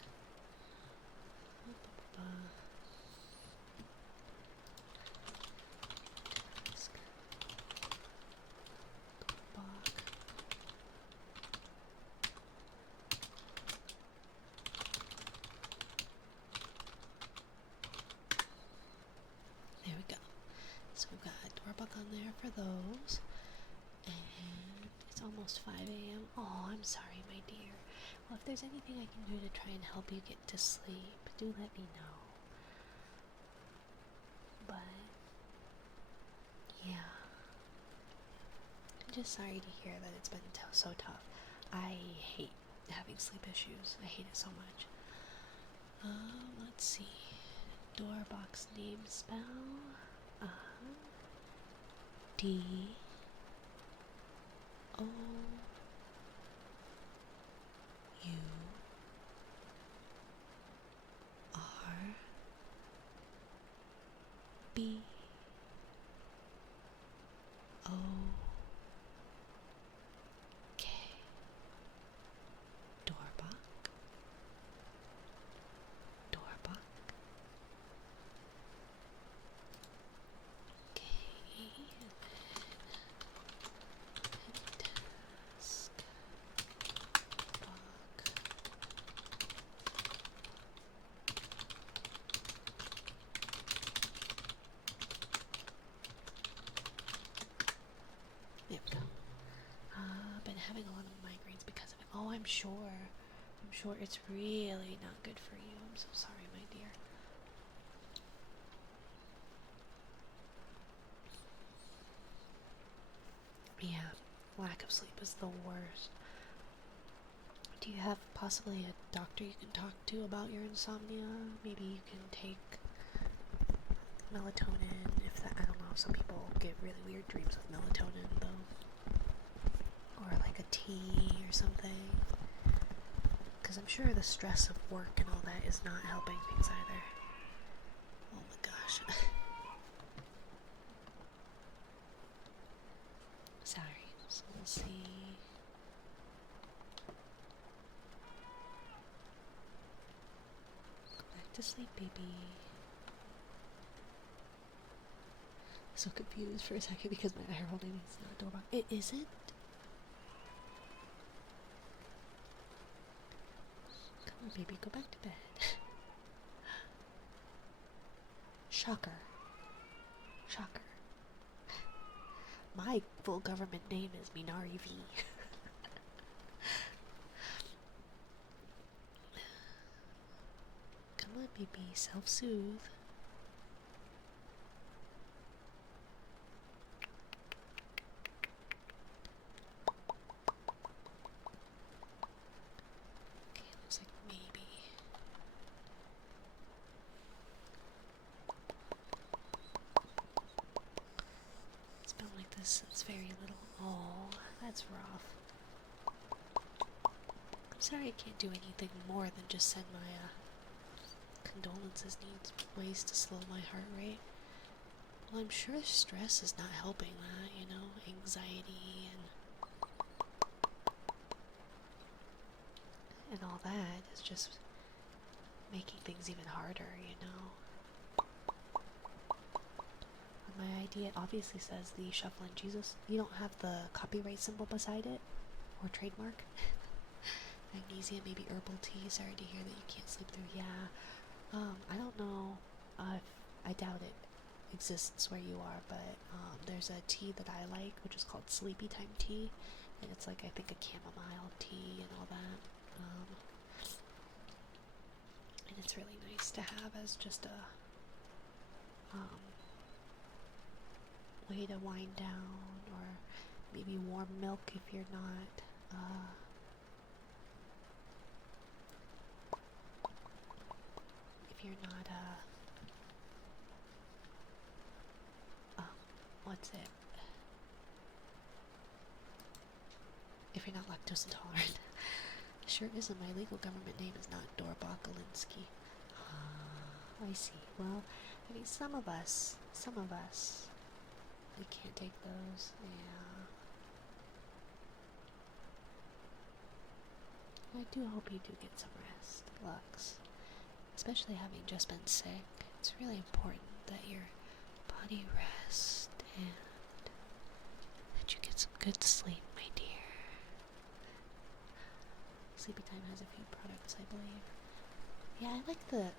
Task. Block. There we go. So we've got a doorbell on there for those. And it's almost 5 a.m. Oh, I'm sorry, my dear. Well, if there's anything I can do to try and help you get to sleep, do let me know. But, yeah. I'm just sorry to hear that it's been so tough. I hate having sleep issues. I hate it so much. Let's see. Door box name spell. D O U R B O K. Doorbok. Doorbok. Okay. Task. Bok. There we go. Been having a lot of migraines because of it. Oh, I'm sure. I'm sure it's really not good for you. I'm so sorry, my dear. Yeah, lack of sleep is the worst. Do you have possibly a doctor you can talk to about your insomnia? Maybe you can take melatonin, if that, I don't know, some people get really weird dreams with melatonin though. Or like a tea or something. Because I'm sure the stress of work and all that is not helping things either. Oh my gosh. Sorry, so we'll see. Go back to sleep, baby. So confused for a second because my eye roll name is not Dora. It isn't? Come on, baby, go back to bed. Shocker. Shocker. My full government name is Minari V. Come on, baby, self-soothe. Okay, looks like maybe. It's been like this since very little. Oh, that's rough. I'm sorry I can't do anything more than just send my condolences. Needs ways to slow my heart rate. Well, I'm sure stress is not helping that, you know, anxiety and all that is just making things even harder, you know. On my ID, it obviously says the Shuffling Jesus. You don't have the copyright symbol beside it? Or trademark? Magnesium, maybe herbal tea. Sorry to hear that you can't sleep through. Yeah. I don't know if I doubt it exists where you are, but there's a tea that I like, which is called Sleepy Time tea, and it's like, I think, a chamomile tea and all that. And it's really nice to have as just a way to wind down, or maybe warm milk if you're not what's it? if you're not lactose intolerant. Sure isn't. My legal government name is not Dorbokalinski. I see. Well, I mean, some of us, we can't take those. Yeah. I do hope you do get some rest, Lux. Especially having just been sick. It's really important that your body rest and that you get some good sleep, my dear. Sleepy Time has a few products, I believe. Yeah, I like the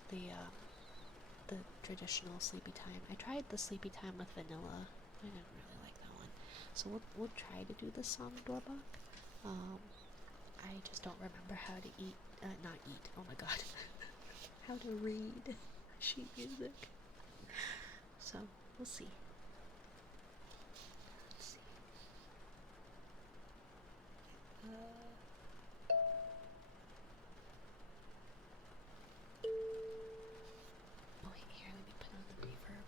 traditional Sleepy Time. I tried the Sleepy Time with vanilla. I didn't really like that one. So we'll try to do the Song Doorbok. I just don't remember how to not eat. Oh my god. How to read sheet music. So we'll see. Let's see. Oh wait, here, let me put on the reverb.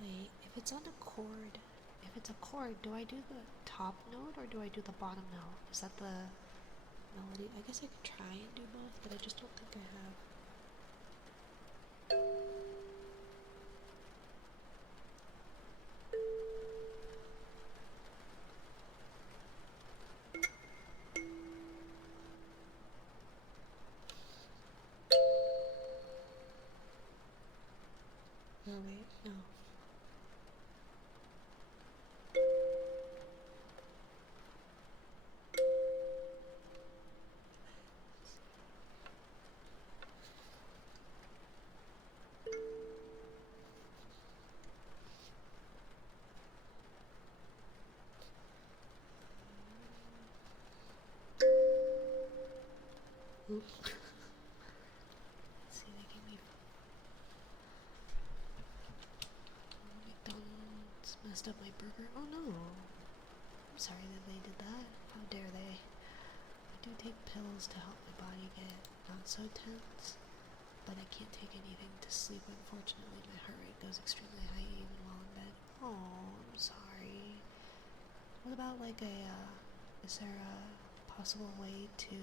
Wait, if it's on a chord, if it's a chord, do I do the top note or do I do the bottom note? Is that the melody? I guess I could try and do both, but I just don't think I have. Oh wait, no. Let's see, they gave me McDonald's messed up my burger. Oh no. I'm sorry that they did that. How dare they? I do take pills to help my body get not so tense, but I can't take anything to sleep. Unfortunately, my heart rate goes extremely high even while in bed. Oh, I'm sorry. What about like is there a possible way to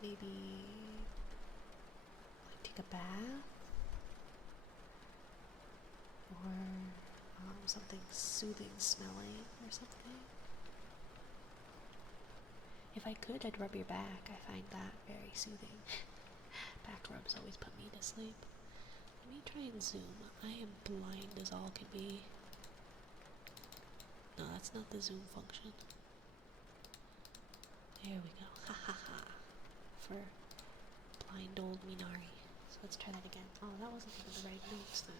maybe like take a bath or something soothing smelling or something? If I could, I'd rub your back. I find that very soothing. Back rubs always put me to sleep. Let me try and zoom. I am blind as all can be. No, that's not the zoom function. There we go. Ha ha ha. For blind old Minari. So let's try that again. Oh, that wasn't even the right notes then.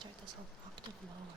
start this an octave lower.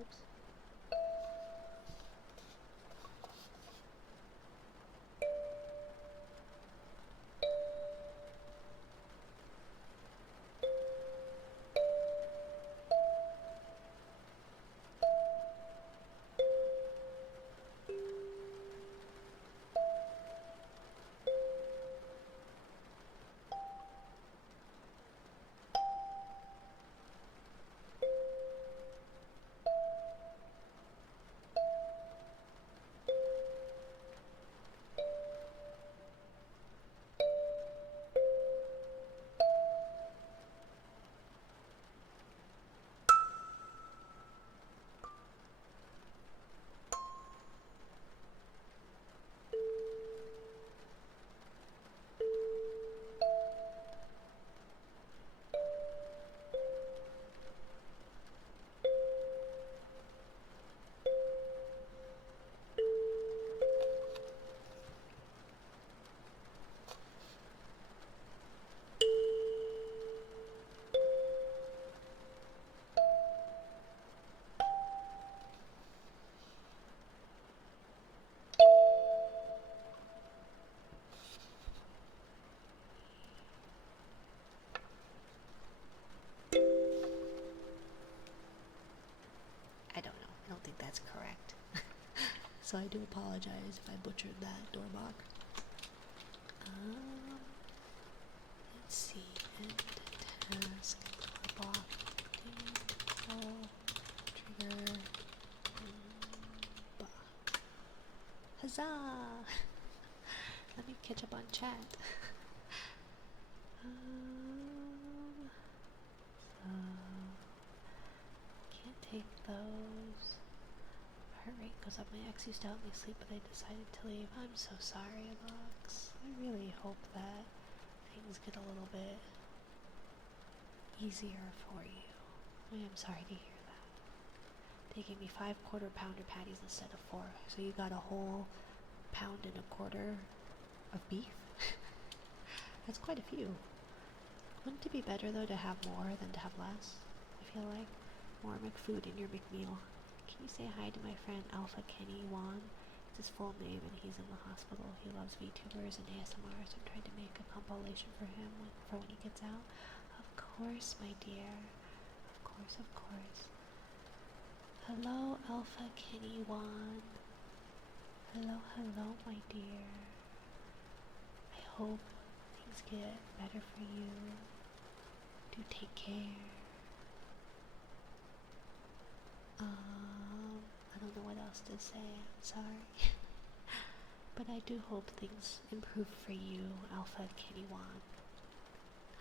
Oops. I don't know. I don't think that's correct. So I do apologize if I butchered that door block. Let's see. End task. Block. Trigger. Huzzah! Let me catch up on chat. So can't take those. Heart rate goes up. My ex used to help me sleep, but I decided to leave. I'm so sorry, Lux. I really hope that things get a little bit easier for you. I am sorry to hear that. They gave me 5 quarter-pounder patties instead of 4, so you got a whole pound and a quarter of beef. That's quite a few. Wouldn't it be better though to have more than to have less? I feel like more McFood in your McMeal. Can you say hi to my friend Alpha Kenny Wan? It's his full name and he's in the hospital. He loves VTubers and ASMR, so I'm trying to make a compilation for him for when he gets out. Of course, my dear. Of course, of course. Hello, Alpha Kenny Wan. Hello, hello, my dear. I hope things get better for you. Do take care. I don't know what else to say. I'm sorry. But I do hope things improve for you, Alpha Kenny Wan.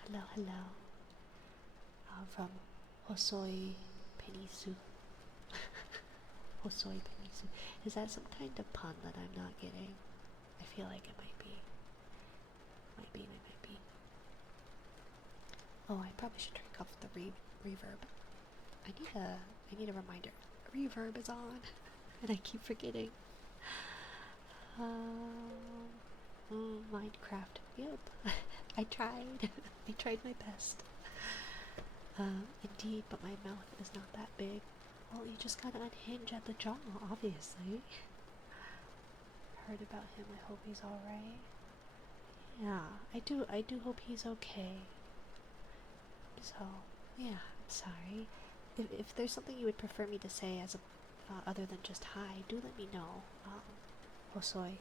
Hello, hello. From Hosoi Penisu. Hosoi Penisu. Is that some kind of pun that I'm not getting? I feel like it might be. Might be. Oh, I probably should turn off the reverb. I need a reminder. Reverb is on, and I keep forgetting. Minecraft. Yep. I tried. I tried my best. Indeed, but my mouth is not that big. Well, you just gotta unhinge at the jaw, obviously. Heard about him. I hope he's alright. Yeah, I do hope he's okay. So, yeah, I'm sorry. If there's something you would prefer me to say as a, other than just hi, do let me know. Hosoi.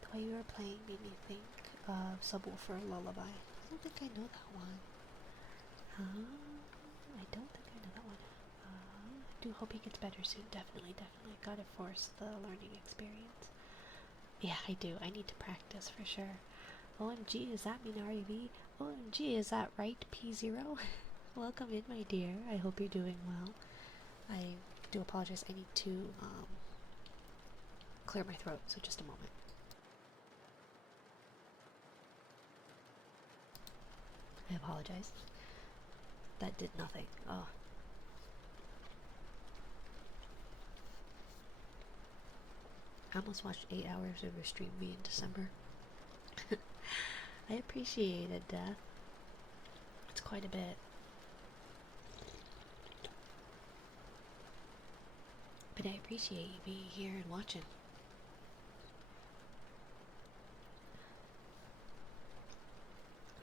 The way you were playing made me think of Subwoofer Lullaby. I don't think I know that one. I don't think I know that one. I do hope he gets better soon. Definitely, definitely. Gotta force the learning experience. Yeah, I do. I need to practice for sure. OMG, is that Minari? OMG, is that right, P0? Welcome in, my dear. I hope you're doing well. I do apologize. I need to clear my throat, so just a moment. I apologize. That did nothing. Oh. I almost watched 8 hours of your stream me in December. I appreciate it, Death. It's quite a bit. But I appreciate you being here and watching.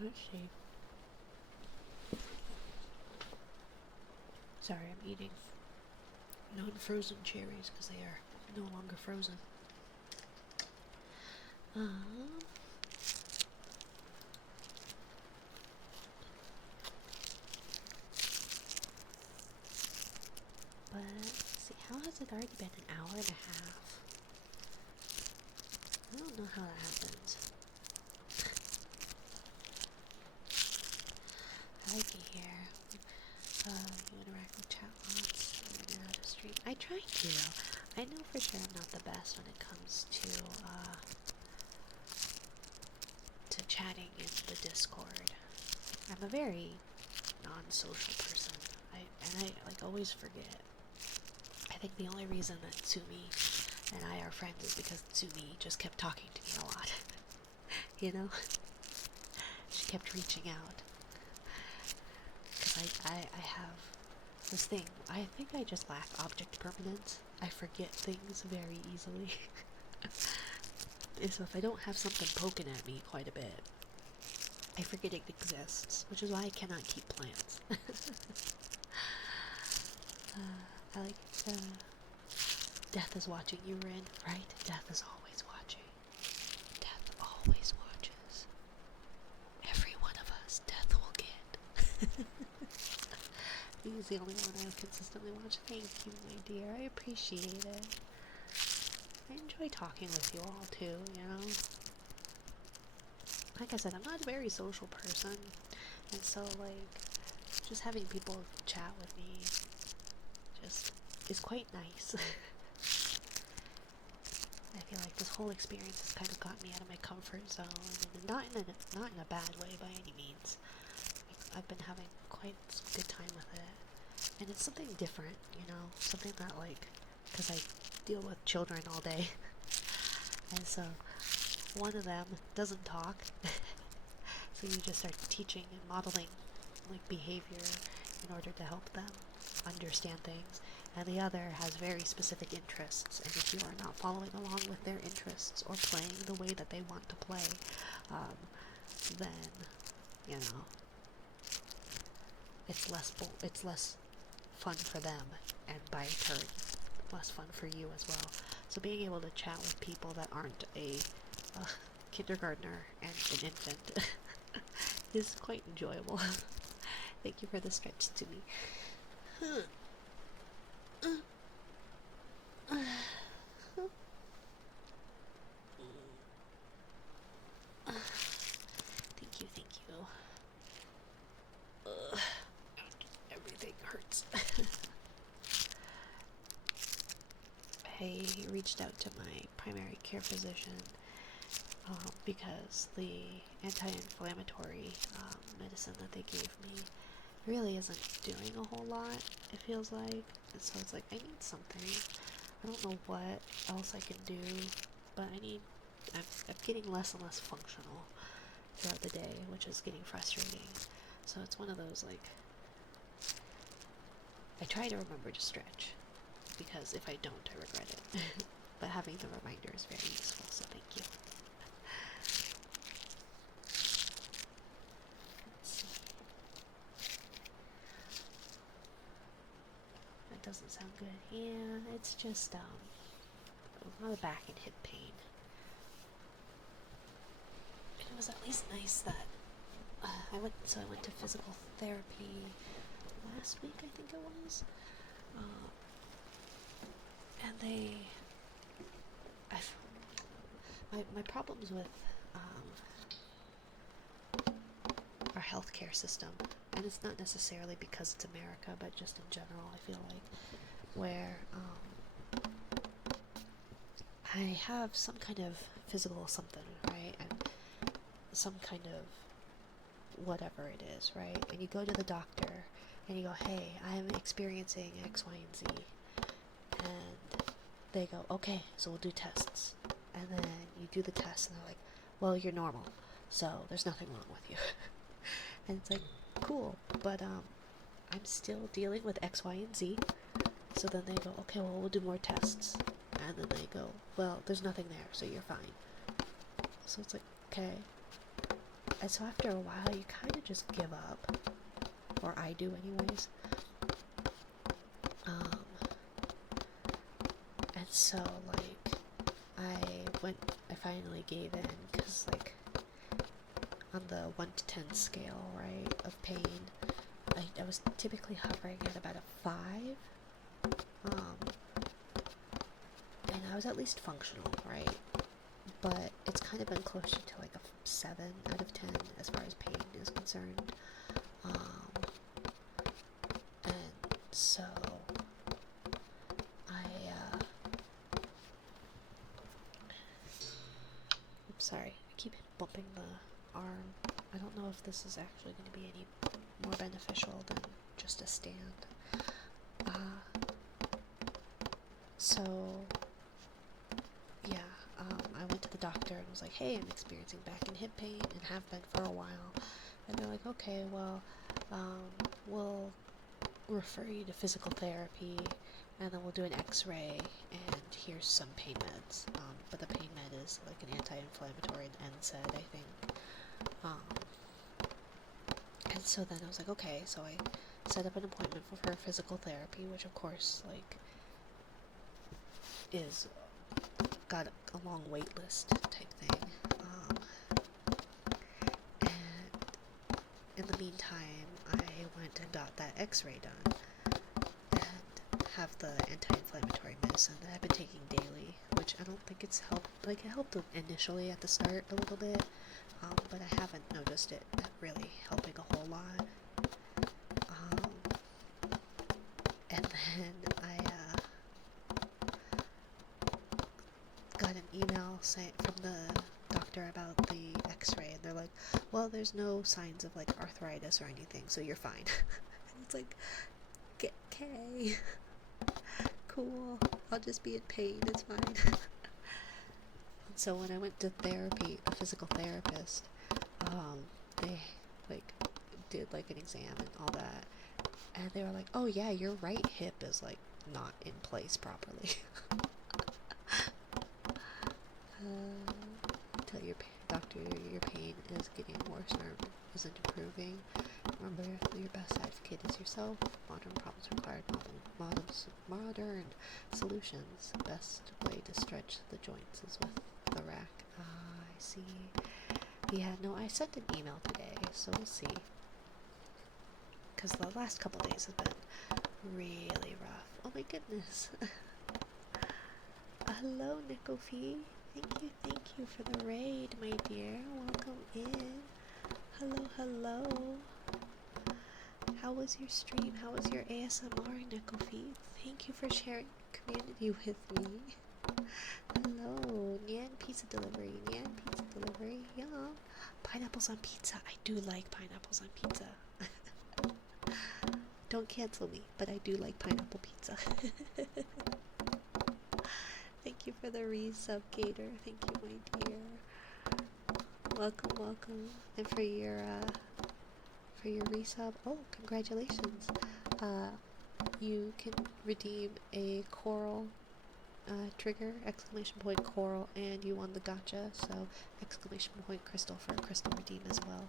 Let's see. Sorry, I'm eating non-frozen cherries because they are no longer frozen. But let's see, how has it already been an hour and a half? I don't know how that happens. I like it here. You interact with chat bots, you know how to stream. I try to. I know for sure I'm not the best when it comes to chatting in the Discord. I'm a very non-social person. I like always forget. I think the only reason that Tsumi and I are friends is because Tsumi just kept talking to me a lot. You know? She kept reaching out. Because I have this thing. I think I just lack object permanence. I forget things very easily. So if I don't have something poking at me quite a bit, I forget it exists, which is why I cannot keep plants. I like Death is watching you, Rin, right? Death is always watching. Death always watches. Every one of us, Death will get. He's the only one I consistently watch. Thank you, my dear. I appreciate it. I enjoy talking with you all too, you know? Like I said, I'm not a very social person, and so, like, just having people chat with me just is quite nice. I feel like this whole experience has kind of got me out of my comfort zone, and not in a bad way by any means. I've been having quite a good time with it, and it's something different, you know, something that, like, because I deal with children all day, and so one of them doesn't talk, so you just start teaching and modeling, like, behavior in order to help them understand things, and the other has very specific interests, and if you are not following along with their interests or playing the way that they want to play, then, you know, it's less fun for them, and by turn, less fun for you as well. So being able to chat with people that aren't a kindergartner and an infant is quite enjoyable. Thank you for the stretch to me. Thank you, thank you. Everything hurts. I reached out to my primary care physician because the anti-inflammatory medicine that they gave me really isn't doing a whole lot, it feels like. And so it's like, I need something. I don't know what else I can do, but I'm getting less and less functional throughout the day, which is getting frustrating. So it's one of those, like, I try to remember to stretch, because if I don't, I regret it. But having the reminder is very useful, so thank you. Let's see. That doesn't sound good. Yeah, it's just a lot of back and hip pain. And it was at least nice that I went to physical therapy last week, I think it was. And my problems with our healthcare system, and it's not necessarily because it's America, but just in general, I feel like, where I have some kind of physical something, right? And some kind of whatever it is, right? And you go to the doctor and you go, hey, I'm experiencing X, Y, and Z. And they go, okay, so we'll do tests. And then you do the tests and they're like, well, you're normal, so there's nothing wrong with you. And it's like, cool, but I'm still dealing with X, Y, and Z. So then they go, okay, well, we'll do more tests. And then they go, well, there's nothing there, so you're fine. So it's like, okay. And so after a while, you kind of just give up. Or I do anyways. And so, like, I finally gave in, because, like, on the 1 to 10 scale, right, of pain, I was typically hovering at about a 5. And I was at least functional, right? But it's kind of been closer to like a 7 out of 10 as far as pain is concerned. And so oops, sorry, I keep bumping the arm. I don't know if this is actually going to be any more beneficial than just a stand. So yeah, I went to the doctor and was like, hey, I'm experiencing back and hip pain and have been for a while. And they're like, okay, well, we'll refer you to physical therapy, and then we'll do an x-ray, and here's some pain meds. But the pain med is like an anti-inflammatory, an NSAID, I think. And so then I was like, okay, so I set up an appointment for her physical therapy, which of course, like, is got a long wait list type thing. And in the meantime, I went and got that x-ray done and have the anti-inflammatory medicine that I've been taking daily, which I don't think it's helped. Like, it helped initially at the start a little bit, but I haven't noticed it really helping a whole lot. And then I got an email from the doctor about the x-ray, and they're like, well, there's no signs of like arthritis or anything, so you're fine. And it's like, okay, cool, I'll just be in pain, it's fine. And so when I went to therapy, a physical therapist, they like did like an exam and all that, and they were like, oh yeah, your right hip is like not in place properly. Tell your doctor your pain is getting worse or isn't improving. Remember, your best advocate is yourself. Modern problems require modern solutions. Best way to stretch the joints is with the rack. I see. Yeah, no, I sent an email today, so we'll see. Because the last couple days have been really rough. Oh my goodness. Hello, Nicofi. Thank you for the raid, my dear. Welcome in. Hello. How was your stream? How was your ASMR, Nicofi? Thank you for sharing community with me. Hello, Nyan Pizza Delivery. Yum. Pineapples on pizza. I do like pineapples on pizza. don't cancel me, but I do like pineapple pizza. Thank you for the resub, Gator. Thank you, my dear. Welcome, welcome. And for your resub, oh, congratulations. You can redeem a coral trigger, exclamation point coral, and you won the gacha, so exclamation point crystal for a crystal redeem as well.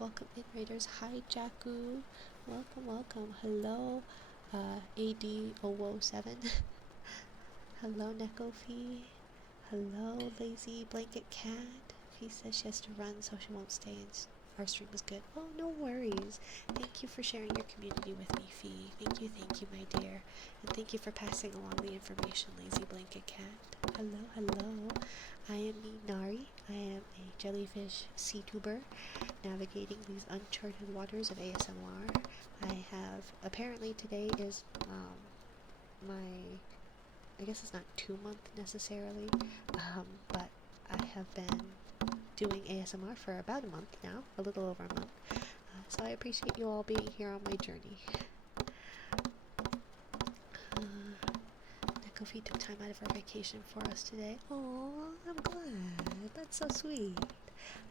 Welcome in, Raiders. Hi, Jakku. Welcome, welcome. Hello, AD007. Hello, Nekofi. Hello, Lazy Blanket Cat. He says she has to run so she won't stay and our stream is good. Oh, no worries. Thank you for sharing your community with me, Fee. Thank you, my dear. And thank you for passing along the information, Lazy Blanket Cat. Hello, hello. I am Minari. I am a jellyfish sea tuber navigating these uncharted waters of ASMR. I have, apparently today is my, I guess it's not 2 month necessarily, but I have been doing ASMR for about a month now, a little over a month. So I appreciate you all being here on my journey. Nekofi took time out of her vacation for us today. Oh, I'm glad. That's so sweet.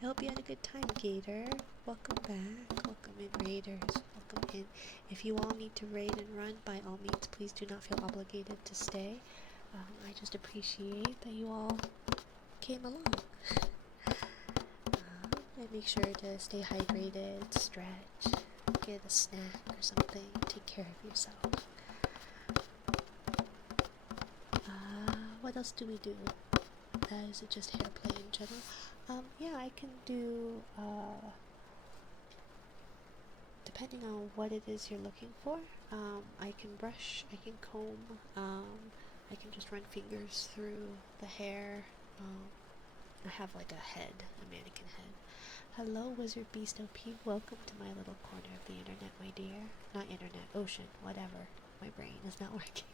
I hope you had a good time, Gator. Welcome back. Welcome in, Raiders. Welcome in. If you all need to raid and run, by all means, please do not feel obligated to stay. I just appreciate that you all came along. And make sure to stay hydrated, stretch, get a snack or something, take care of yourself. What else do we do? Is it just hair play in general? Yeah, I can do, depending on what it is you're looking for, I can brush, I can comb, I can just run fingers through the hair. I have like a head, a mannequin head. Hello, Wizard Beast OP. Welcome to my little corner of the internet, my dear. Not internet, ocean, whatever. My brain is not working.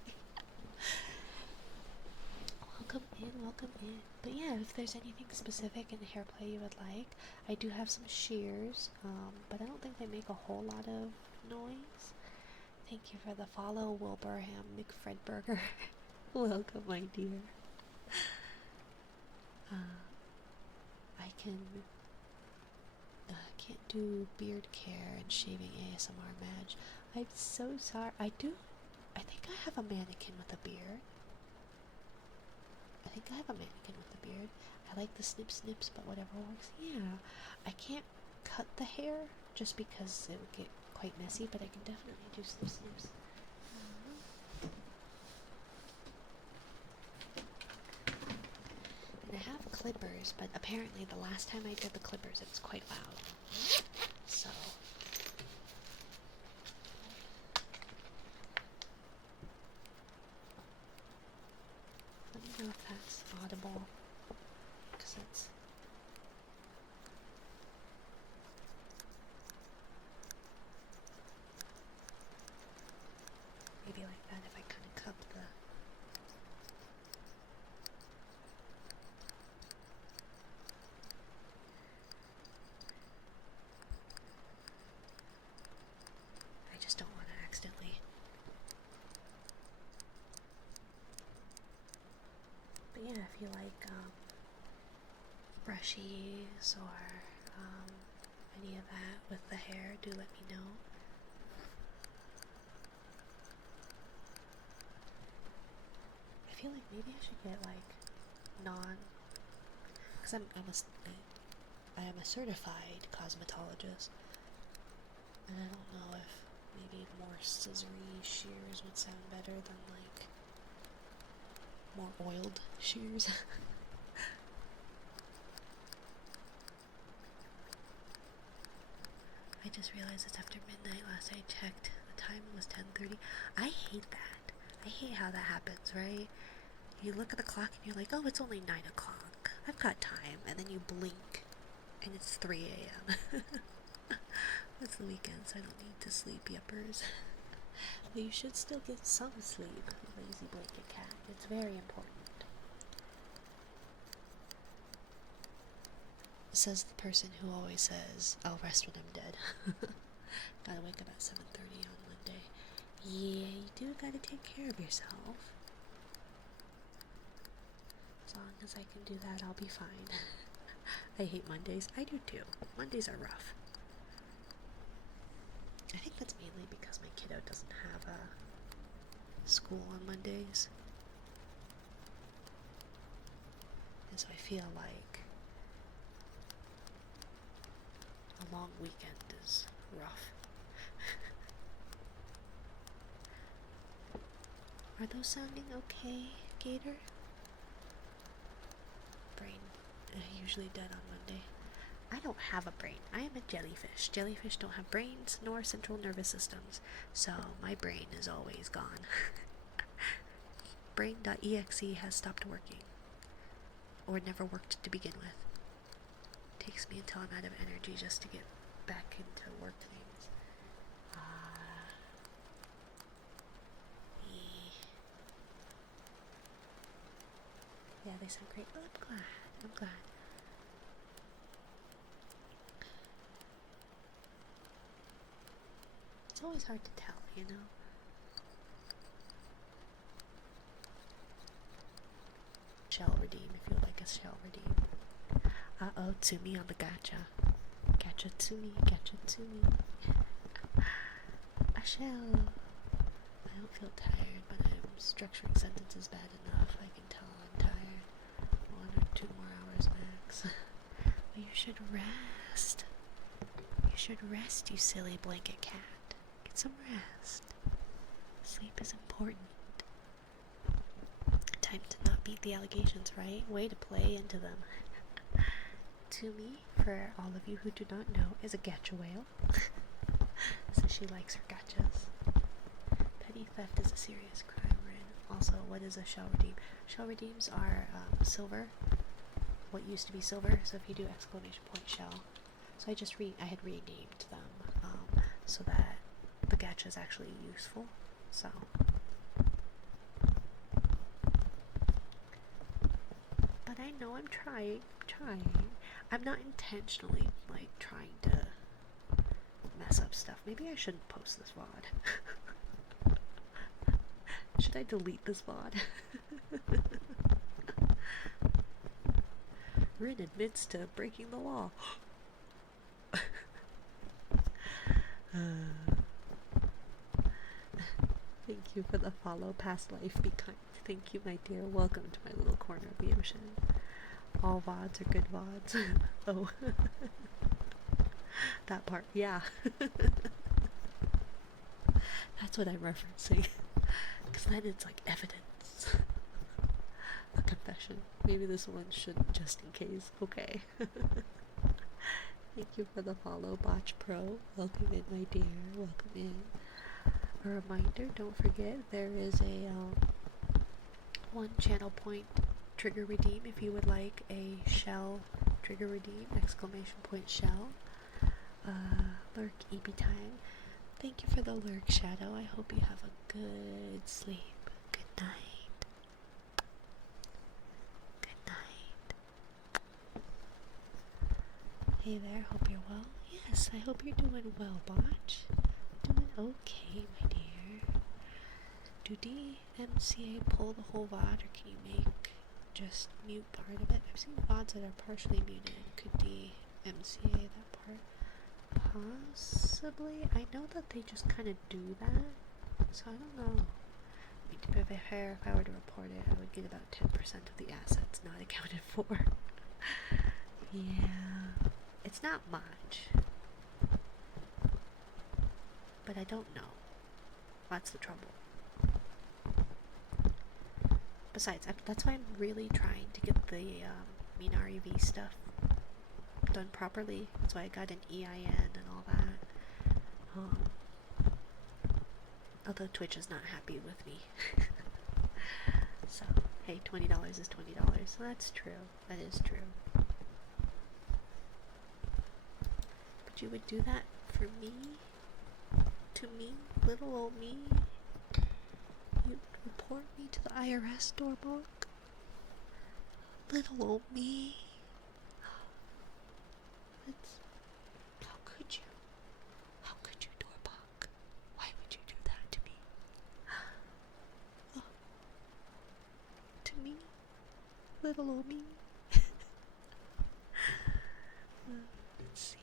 Welcome in, welcome in. But yeah, if there's anything specific in hair play you would like, I do have some shears, but I don't think they make a whole lot of noise. Thank you for the follow, Wilbraham McFredberger. Welcome, my dear. I can't do beard care and shaving ASMR, Madge. I'm so sorry. I think I have a mannequin with a beard. I think I have a mannequin with a beard. I like the snips, but whatever works. Yeah. I can't cut the hair just because it would get quite messy, but I can definitely do snips. And I have clippers, but apparently the last time I did the clippers it was quite loud. So let me know if that's audible, because it's maybe like that if I kind of cup the I just don't want to accidentally. But yeah, if you like brushies or any of that with the hair, do let me know. I feel like maybe I should get like because I am a certified cosmetologist, and I don't know if maybe more scissory shears would sound better than like more oiled shears. I just realized it's after midnight. Last I checked, the time was 10:30. I hate that. I hate how that happens, right? You look at the clock and you're like, oh, it's only 9 o'clock. I've got time. And then you blink and it's 3 a.m. It's the weekend, so I don't need to sleep, yuppers. But you should still get some sleep, Lazy Blanket Cat. It's very important. Says the person who always says, I'll rest when I'm dead. Gotta wake up at 7:30 on Monday. Yeah, you do gotta take care of yourself. As long as I can do that, I'll be fine. I hate Mondays. I do too. Mondays are rough. I think that's mainly because my kiddo doesn't have a school on Mondays. And so I feel like a long weekend is rough. Are those sounding okay, Gator? Brain usually dead on Monday. I don't have a brain. I am a jellyfish. Jellyfish don't have brains nor central nervous systems, so my brain is always gone. Brain.exe has stopped working, or never worked to begin with. Takes me until I'm out of energy just to get back into work things. Yeah, they sound great. Oh, I'm glad. I'm glad. It's always hard to tell, you know? Shell redeem if you would like a shell redeem. Uh-oh, Tsumi on the gacha. Gacha Tsumi, gacha Tsumi. A shell. I don't feel tired, but I'm structuring sentences bad enough. I can tell I'm tired. 1 or 2 more hours max. But you should rest. You should rest, you silly blanket cat. Get some rest. Sleep is important. Time to not beat the allegations, right? Way to play into them. Tsumi, for all of you who do not know, is a gacha whale. So she likes her gachas. Petty theft is a serious crime, Rin. Also, what is a shell redeem? Shell redeems are silver. What used to be silver, so if you do exclamation point shell. So I had renamed them so that the gacha is actually useful. So but I know I'm trying. I'm not intentionally like trying to mess up stuff. Maybe I shouldn't post this VOD. Should I delete this VOD? Rin admits to breaking the law. Thank you for the follow. Past life, be kind. Thank you, my dear. Welcome to my little corner of the ocean. All VODs are good VODs. Oh. That part, yeah. That's what I'm referencing. Because then it's like evidence. A confession. Maybe this one shouldn't, just in case. Okay. Thank you for the follow, Botch Pro. Welcome in, my dear. Welcome in. A reminder, don't forget, there is a 1 channel point trigger redeem if you would like a shell trigger redeem, exclamation point shell. Lurk EP time. Thank you for the lurk, Shadow. I hope you have a good sleep. Good night. Good night. Hey there, hope you're well. Yes, I hope you're doing well, Botch. Doing okay, my dear. Do DMCA pull the whole VOD, or can you make just mute part of it? I've seen VODs that are partially muted. Could DMCA that part? Possibly. I know that they just kind of do that, so I don't know. I mean, to be fair, if I were to report it, I would get about 10% of the assets not accounted for. Yeah, it's not much, but I don't know. That's the trouble. Besides, that's why I'm really trying to get the Minari V stuff done properly. That's why I got an EIN and all that. Although Twitch is not happy with me. So, hey, $20 is $20. So that's true. That is true. But you would do that for me? To me? Little old me? You'd report me to the IRS, Dorborg? Little old me? How could you? How could you, Dorborg? Why would you do that to me? little old me. Let's see.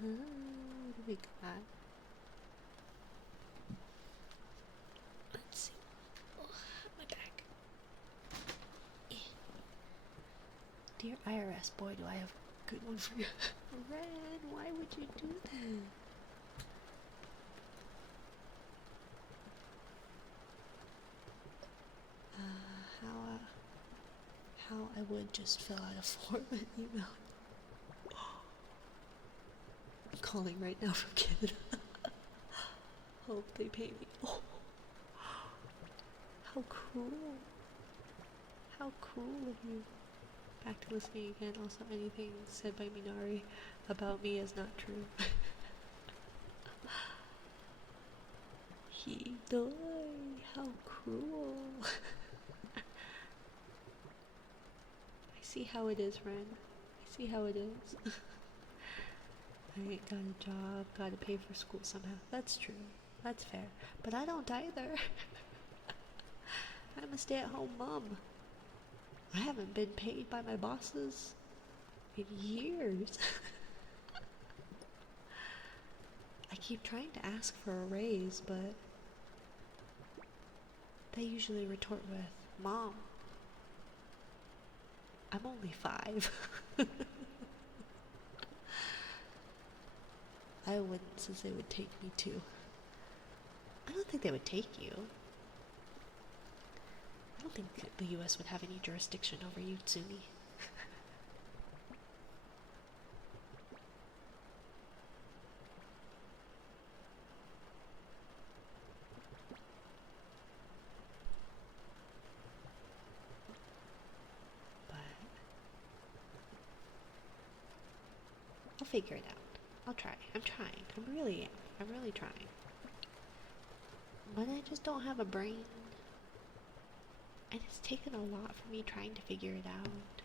What do we got? Let's see. Oh, my back. Dear IRS, boy, do I have a good one for you. Ren, why would you do that? How I would just fill out a form and email. I'm calling right now from Canada. Hope they pay me. Oh, how cool. How cool of you. Back to listening again. Also, anything said by Minari about me is not true. He died. How cruel. I see how it is, Ren. I see how it is. I ain't got a job, gotta pay for school somehow. That's true. That's fair. But I don't either. I'm a stay-at-home mom. I haven't been paid by my bosses in years. I keep trying to ask for a raise, but they usually retort with, Mom, I'm only 5. I wouldn't, since they would take me too. I don't think they would take you. I don't think the US would have any jurisdiction over you, Tsumi. But I'll figure it out. I'll try. I'm trying. I'm really trying. But I just don't have a brain. And it's taken a lot for me trying to figure it out.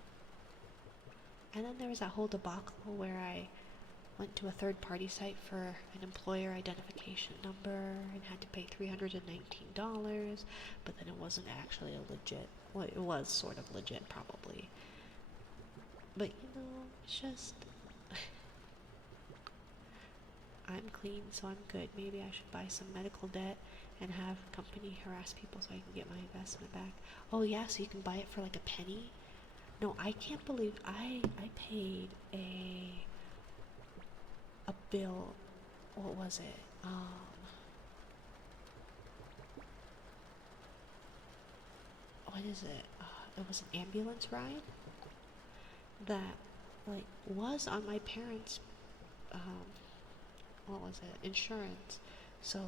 And then there was that whole debacle where I went to a third-party site for an employer identification number and had to pay $319, but then it wasn't actually a legit, well, it was sort of legit probably. But it's just, I'm clean, so I'm good. Maybe I should buy some medical debt and have a company harass people so I can get my investment back. Oh yeah, so you can buy it for like a penny? No, I can't believe I paid a bill. What was it? What is it? It was an ambulance ride that was on my parents' what was it? Insurance. So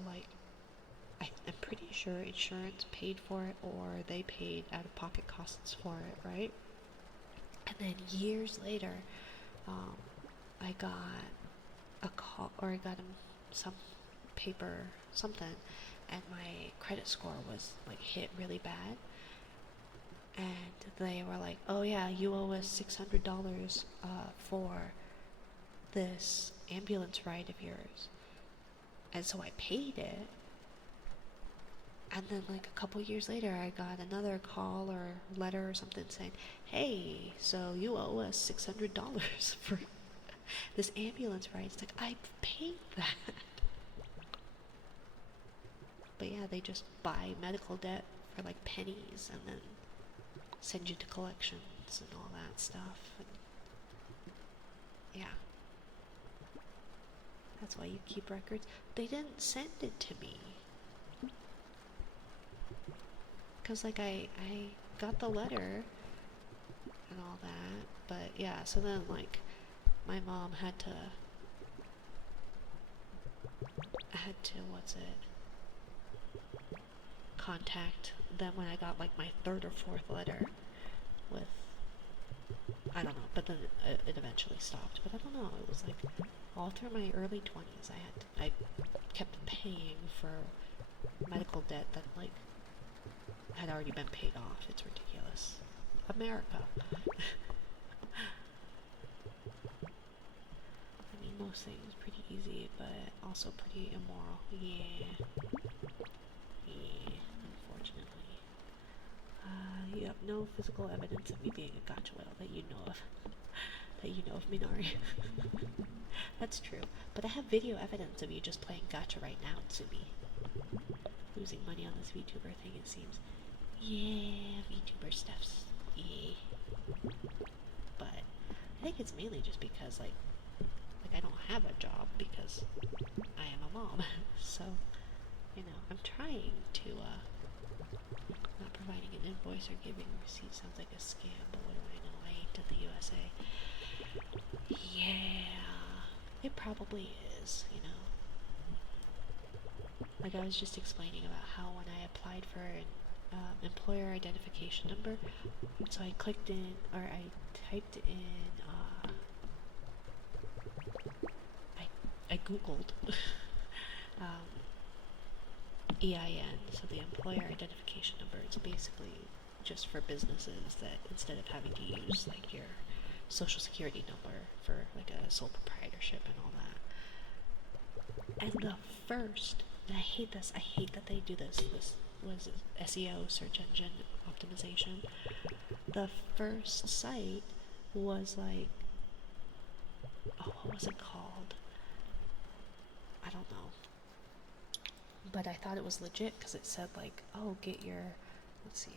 I'm pretty sure insurance paid for it, or they paid out-of-pocket costs for it, right? And then years later, I got a call, or I got some paper, something, and my credit score was hit really bad. And they were like, "Oh yeah, you owe us $600 for this ambulance ride of yours." And so I paid it. And then a couple years later, I got another call or letter or something saying, "Hey, so you owe us $600 for this ambulance ride." It's like, I paid that. But yeah, they just buy medical debt for pennies and then send you to collections and all that stuff. And yeah. That's why you keep records. They didn't send it to me. Because I got the letter and all that. But yeah, so then my mom had to contact them when I got my third or fourth letter with, I don't know, but then it eventually stopped. But I don't know, it was all through my early 20s I kept paying for medical debt that had already been paid off. It's ridiculous. America. I mean, most things pretty easy, but also pretty immoral. Yeah. Yeah, unfortunately. You have no physical evidence of me being a gacha whale that you know of. That you know of, Minari. That's true. But I have video evidence of you just playing gacha right now, Tsumi. Losing money on this VTuber thing, it seems. Yeah, VTuber stuffs. Yeah. But I think it's mainly just because, like I don't have a job because I am a mom. So, you know, I'm trying to, not providing an invoice or giving receipts sounds like a scam, but what do I know? I ain't to the USA. Yeah, it probably is, you know. Like I was just explaining about how when I applied for an employer identification number, so I clicked in, or I typed in, I googled EIN, so the employer identification number is basically just for businesses that instead of having to use like your social security number for like a sole proprietorship and all that. And the first, and I hate this, I hate that they do this was SEO, search engine optimization. The first site was like, oh, what was it called? I don't know. But I thought it was legit because it said like, oh, get your, let's see.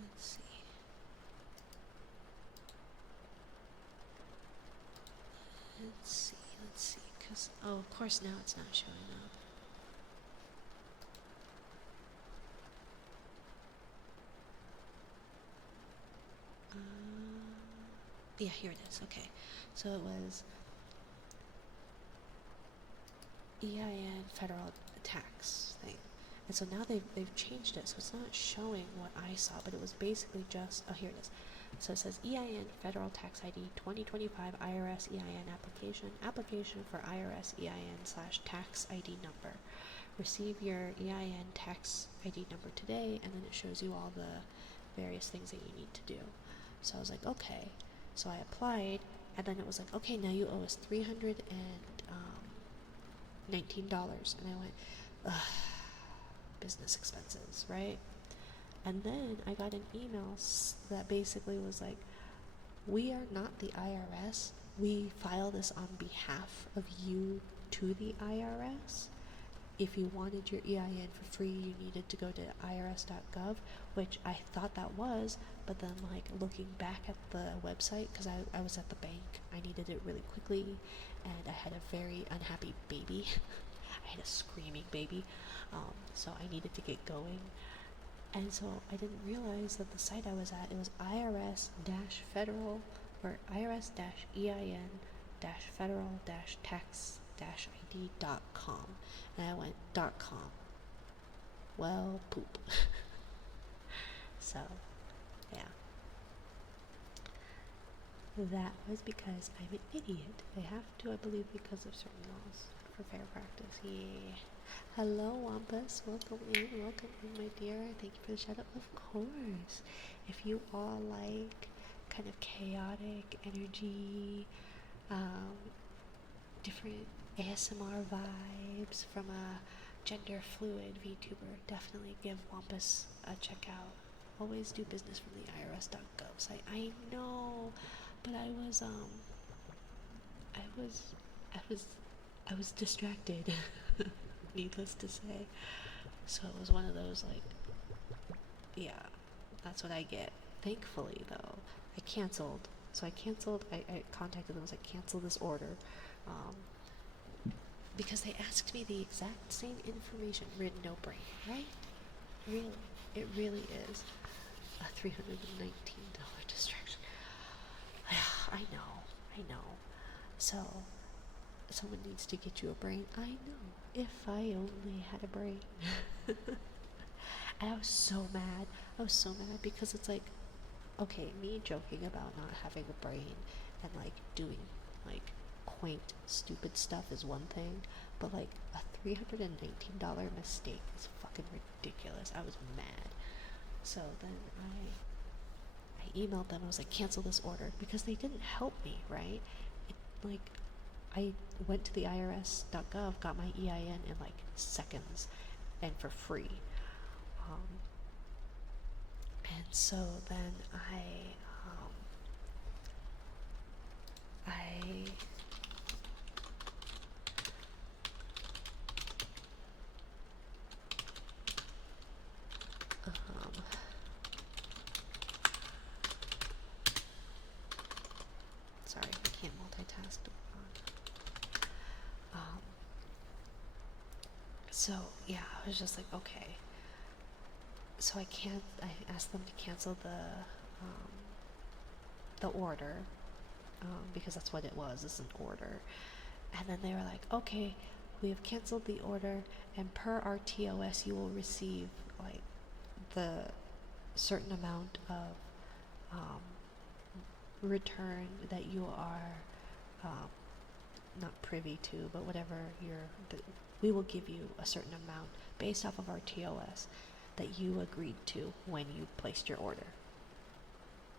Let's see. Let's see, because, oh, of course now it's not showing up. Yeah, here it is, okay. So it was EIN federal tax thing. And so now they've changed it, so it's not showing what I saw, but it was basically just, oh, here it is. So it says EIN Federal Tax ID 2025 IRS EIN application for IRS EIN/tax ID number. Receive your EIN tax ID number today, and then it shows you all the various things that you need to do. So I was like, okay. So I applied, and then it was like, okay, now you owe us $319, and I went, ugh, business expenses, right? And then I got an email that basically was like, we are not the IRS. We file this on behalf of you to the IRS. If you wanted your EIN for free, you needed to go to irs.gov, which I thought that was, but then like looking back at the website, because I was at the bank, I needed it really quickly, and I had a very unhappy baby. I had a screaming baby, so I needed to get going. And so I didn't realize that the site I was at, it was IRS-federal, or IRS-EIN-federal-tax-ID.com. And I went, .com. Well, poop. So, yeah. That was because I'm an idiot. I have to, I believe, because of certain laws for fair practice. Yeah. Hello, Wampus. Welcome in, my dear. Thank you for the shout out. Of course. If you all like kind of chaotic energy, different ASMR vibes from a gender fluid VTuber, definitely give Wampus a check out. Always do business from the IRS.gov site. I know, but I was distracted. Needless to say. So it was one of those, like, yeah, that's what I get. Thankfully, though, I canceled. So I contacted them, I was like, cancel this order. Because they asked me the exact same information, written no brain, right? Really, it really is a $319 distraction. I know. So, someone needs to get you a brain. I know. If I only had a brain. And I was so mad. Because it's like, okay, me joking about not having a brain and like doing like quaint, stupid stuff is one thing, but like a $319 mistake is fucking ridiculous. I was mad. So then I I emailed them. I was like, cancel this order, because they didn't help me, right? Like, I went to the IRS.gov, got my EIN in like seconds, and for free. And so then I sorry, I can't multitask. So yeah, I was just like, okay. So I asked them to cancel the order, because that's what it was, is an order. And then they were like, okay, we have canceled the order, and per our TOS you will receive like the certain amount of return that you are not privy to, but whatever we will give you a certain amount based off of our TOS that you agreed to when you placed your order.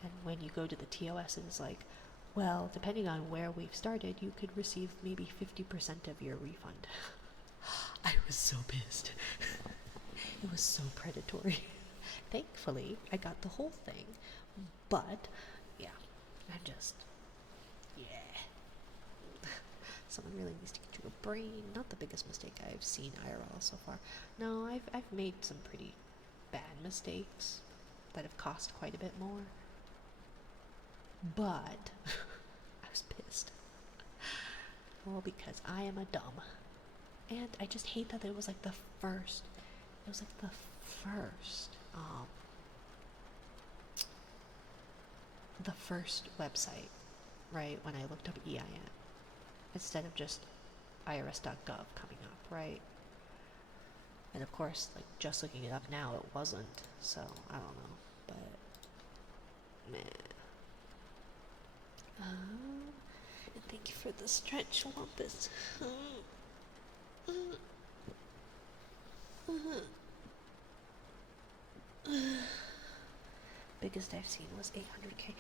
And when you go to the TOS, it's like, well, depending on where we've started, you could receive maybe 50% of your refund. I was so pissed. It was so predatory. Thankfully, I got the whole thing, but yeah, I'm just, yeah. Someone really needs to get you a brain. Not the biggest mistake I've seen IRL so far. No, I've made some pretty bad mistakes that have cost quite a bit more. But I was pissed. Well, because I am a dumb. And I just hate that it was like the first. It was like the first website, right, when I looked up EIN, instead of just irs.gov coming up, right? And of course, like, just looking it up now, it wasn't, so I don't know, but meh. And thank you for the stretch, Lumpus. Biggest I've seen was 800k.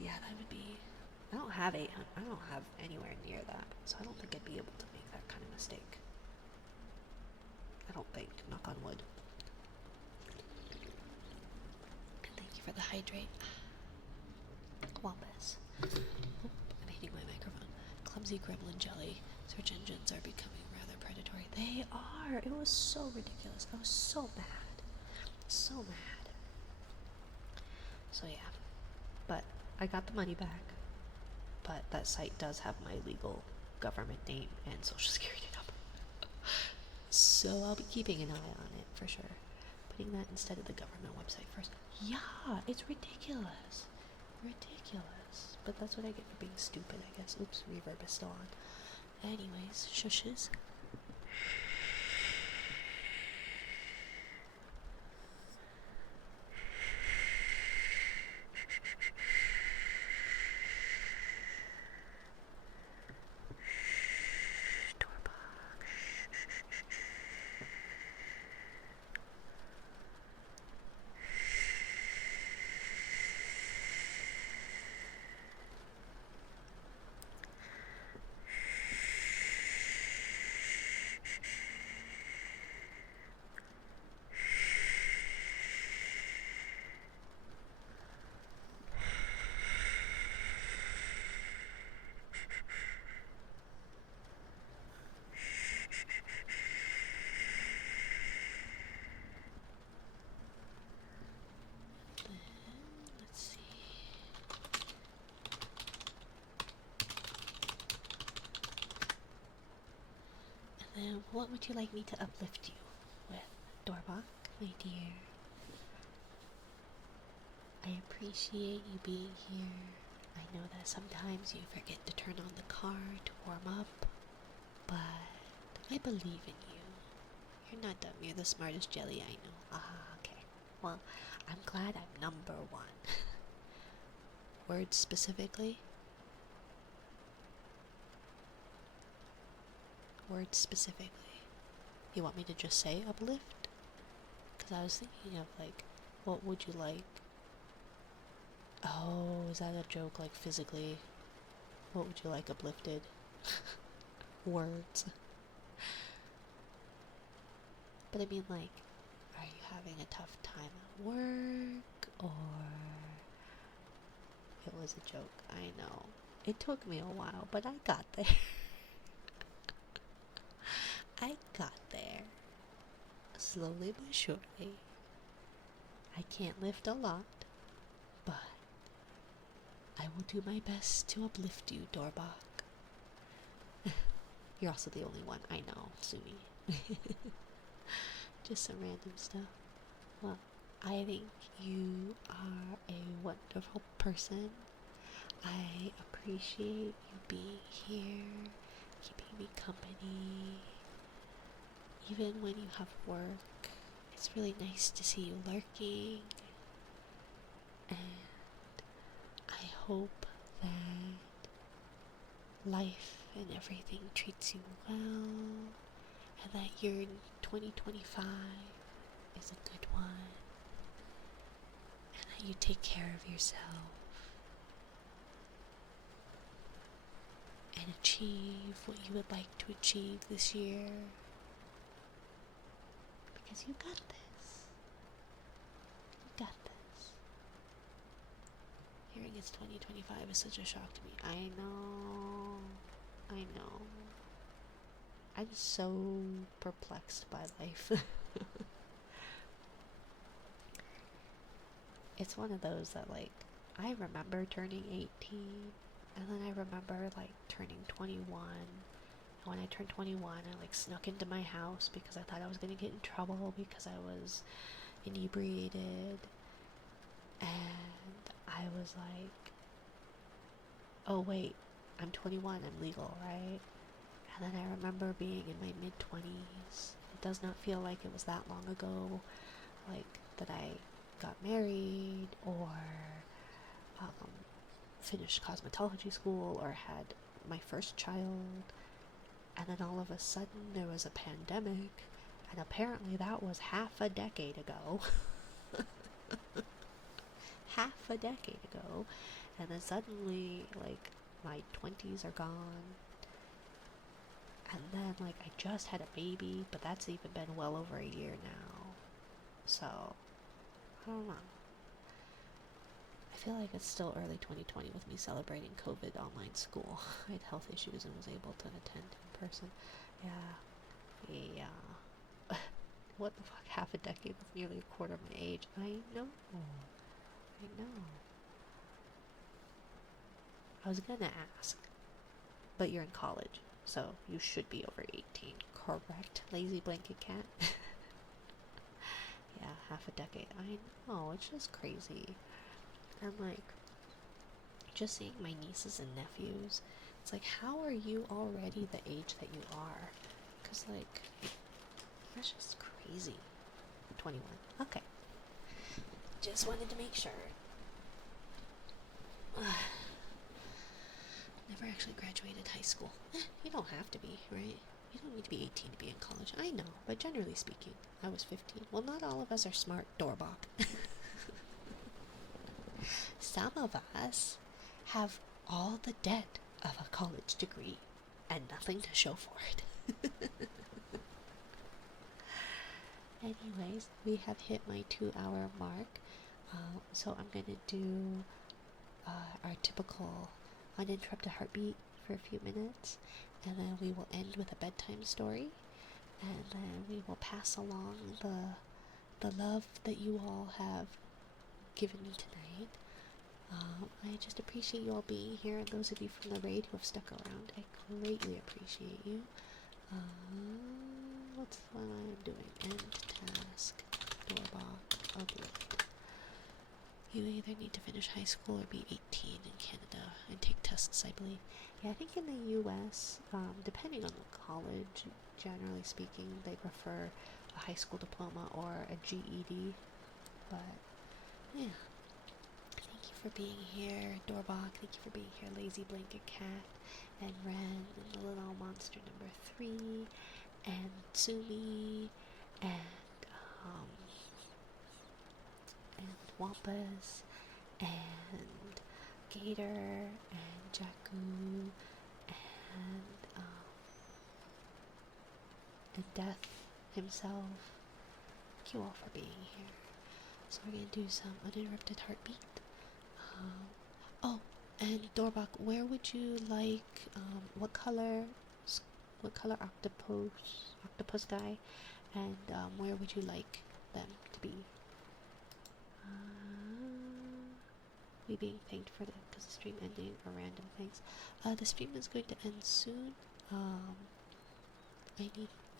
Yeah, that would be. I don't have 800. I don't have anywhere near that, so I don't think I'd be able to make that kind of mistake. I don't think. Knock on wood. And thank you for the hydrate. Wampus. I'm hitting my microphone. Clumsy gremlin jelly. Search engines are becoming rather predatory. They are. It was so ridiculous. I was so mad. So mad. So yeah. But I got the money back. But that site does have my legal government name and social security number. So I'll be keeping an eye on it for sure. Putting that instead of the government website first. Yeah, it's ridiculous. Ridiculous. But that's what I get for being stupid, I guess. Oops, reverb is still on. Anyways, shushes. What would you like me to uplift you with, Dorbach, my dear? I appreciate you being here. I know that sometimes you forget to turn on the car to warm up, but I believe in you. You're not dumb. You're the smartest jelly I know. Ah, okay. Well, I'm glad I'm number one. Words specifically? Words specifically. You want me to just say uplift? Because I was thinking of, like, what would you like Oh, is that a joke? Like physically? What would you like uplifted? Words. But I mean, like, are you having a tough time at work? Or it was a joke? I know. It took me a while, but I got there. I got there. Slowly but surely. I can't lift a lot, but I will do my best to uplift you, Dorbach. You're also the only one I know, Sumi. Just some random stuff. Well, I think you are a wonderful person. I appreciate you being here, keeping me company, even when you have work. It's really nice to see you lurking, and I hope that life and everything treats you well, and that your 2025 is a good one, and that you take care of yourself and achieve what you would like to achieve this year, because you got this. You got this. Hearing it's 2025 is such a shock to me. I know. I'm so perplexed by life. It's one of those that, like, I remember turning 18, and then I remember, like, turning 21. And when I turned 21, I, like, snuck into my house because I thought I was gonna get in trouble because I was inebriated. And I was like, oh, wait, I'm 21, I'm legal, right? And then I remember being in my mid-20s. It does not feel like it was that long ago, like, that I got married, or finished cosmetology school, or had my first child, and then all of a sudden there was a pandemic, and apparently that was half a decade ago. Half a decade ago, and then suddenly, like, my 20s are gone, and then, like, I just had a baby, but that's even been well over a year now, so, I don't know. I feel like it's still early 2020 with me celebrating COVID online school. I had health issues and was able to attend in person. Yeah. What the fuck? Half a decade? That's nearly a quarter of my age. I know. I was gonna ask, but you're in college, so you should be over 18, correct, lazy blanket cat? Yeah, half a decade. I know, it's just crazy. And, like, just seeing my nieces and nephews, it's like, how are you already the age that you are? Because, like, that's just crazy. 21. Okay. Just wanted to make sure. Never actually graduated high school. You don't have to be, right? You don't need to be 18 to be in college. I know, but generally speaking, I was 15. Well, not all of us are smart, Dorbach. Some of us have all the debt of a college degree and nothing to show for it. Anyways, we have hit my 2-hour mark, so I'm gonna do our typical uninterrupted heartbeat for a few minutes, and then we will end with a bedtime story, and then we will pass along the love that you all have given me tonight. I just appreciate you all being here, and those of you from the raid who have stuck around, I greatly appreciate you. What's what I am doing? End task. Doorbell. Uplift. You either need to finish high school or be 18 in Canada and take tests, I believe. Yeah, I think in the US, depending on the college, generally speaking, they prefer a high school diploma or a GED. But, yeah. Thank you for being here, Doorbach. Thank you for being here, Lazy Blanket Cat, and Ren, and the little monster number 3, and Sumi, and Wampus, and Gator and Jakku and Death himself. Thank you all for being here. So we're gonna do some uninterrupted heartbeat. Oh, and Dorbach, where would you like? What color? What color octopus guy? And where would you like them to be? We being thanked for the stream ending or random things. The stream is going to end soon.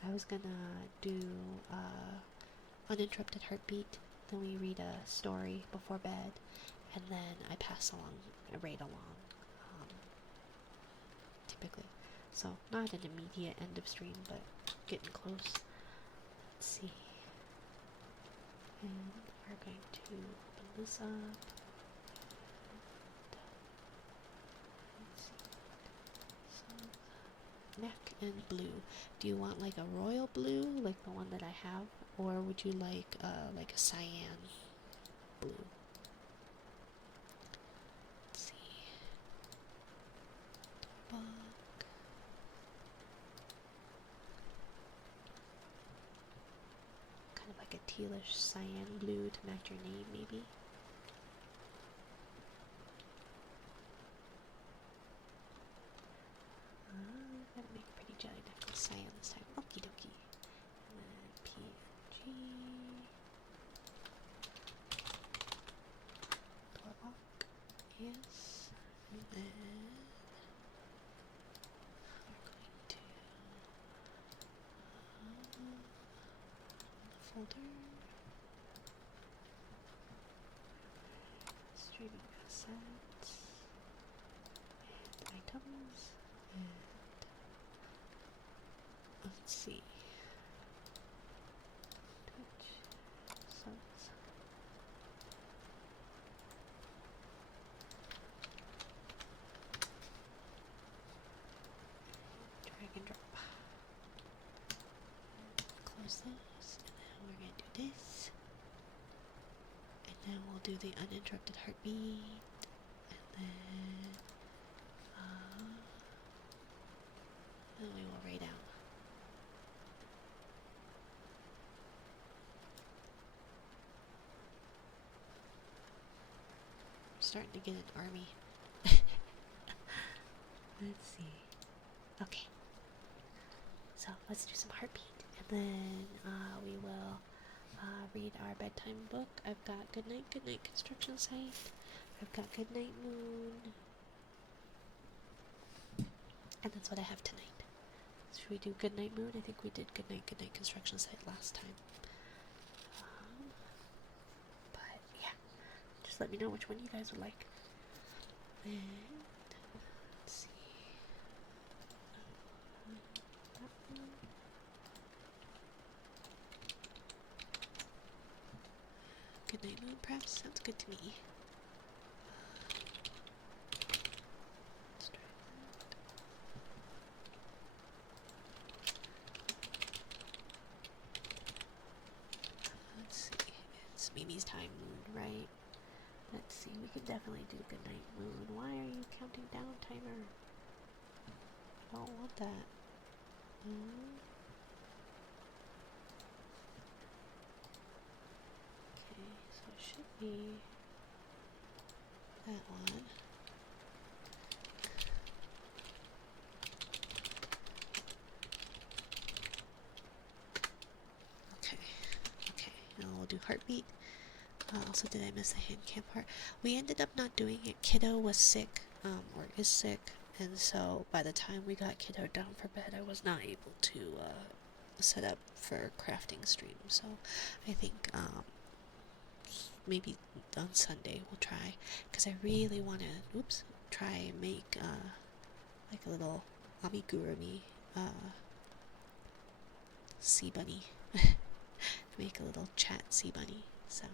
I was gonna do uninterrupted heartbeat. Then we read a story before bed, and then I pass along, I read along, typically. So not an immediate end of stream, but getting close. Let's see. And we're going to open this up. Neck and blue. Do you want like a royal blue, like the one that I have, or would you like a cyan blue? Let's see. Book. Kind of like a tealish cyan blue to match your name, maybe. Gotta make a pretty jelly necklace cyan this time. Okie dokie. And then PG. Block. Yes. And then we're going to the folder. Streaming assets. And items. And let's see. Twitch subs. Drag and drop. Close those, and then we're gonna do this. And then we'll do the uninterrupted heartbeat. And then we will lay down. I'm starting to get an army. Let's see. Okay. So let's do some heartbeat, and then we will read our bedtime book. I've got Goodnight Construction Site. I've got Goodnight Moon. And that's what I have tonight. Should we do Goodnight Moon? I think we did Goodnight Construction Site last time. But yeah, just let me know which one you guys would like. And let's see. That one. Goodnight Moon, perhaps? Sounds good to me. Let's try that. Let's see. It's Mimi's Time Moon, right? Let's see. We can definitely do Goodnight Moon. Why are you counting down, timer? I don't want that. Okay, so it should be that one. Okay, now we'll do heartbeat. Also, did I miss the hand cam part? We ended up not doing it. Kiddo was sick, or is sick, and so by the time we got Kiddo down for bed, I was not able to set up for crafting stream. So I think maybe on Sunday we'll try, because I really want to try and make like a little amigurumi sea bunny. Make a little chat sea bunny. So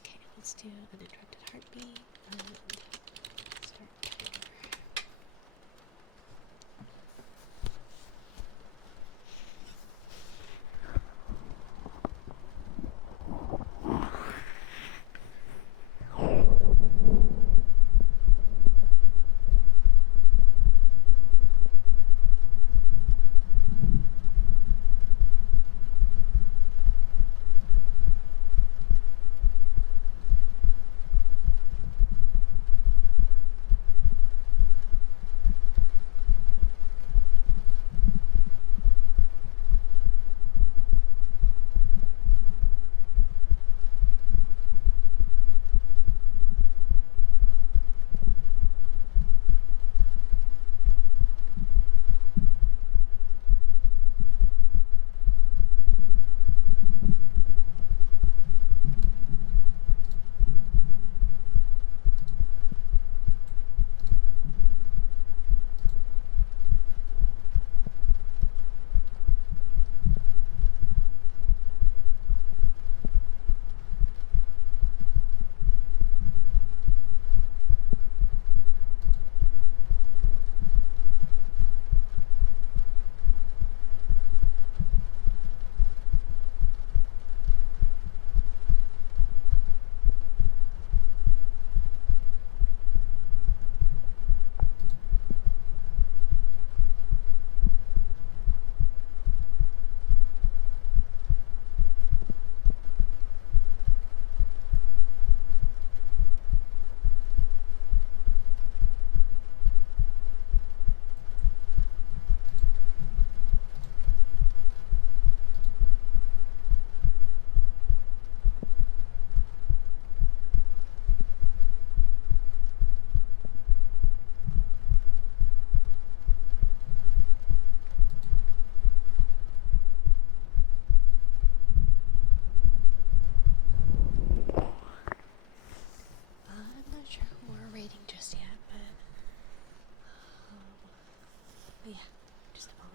okay, let's do an interrupted heartbeat and start timer.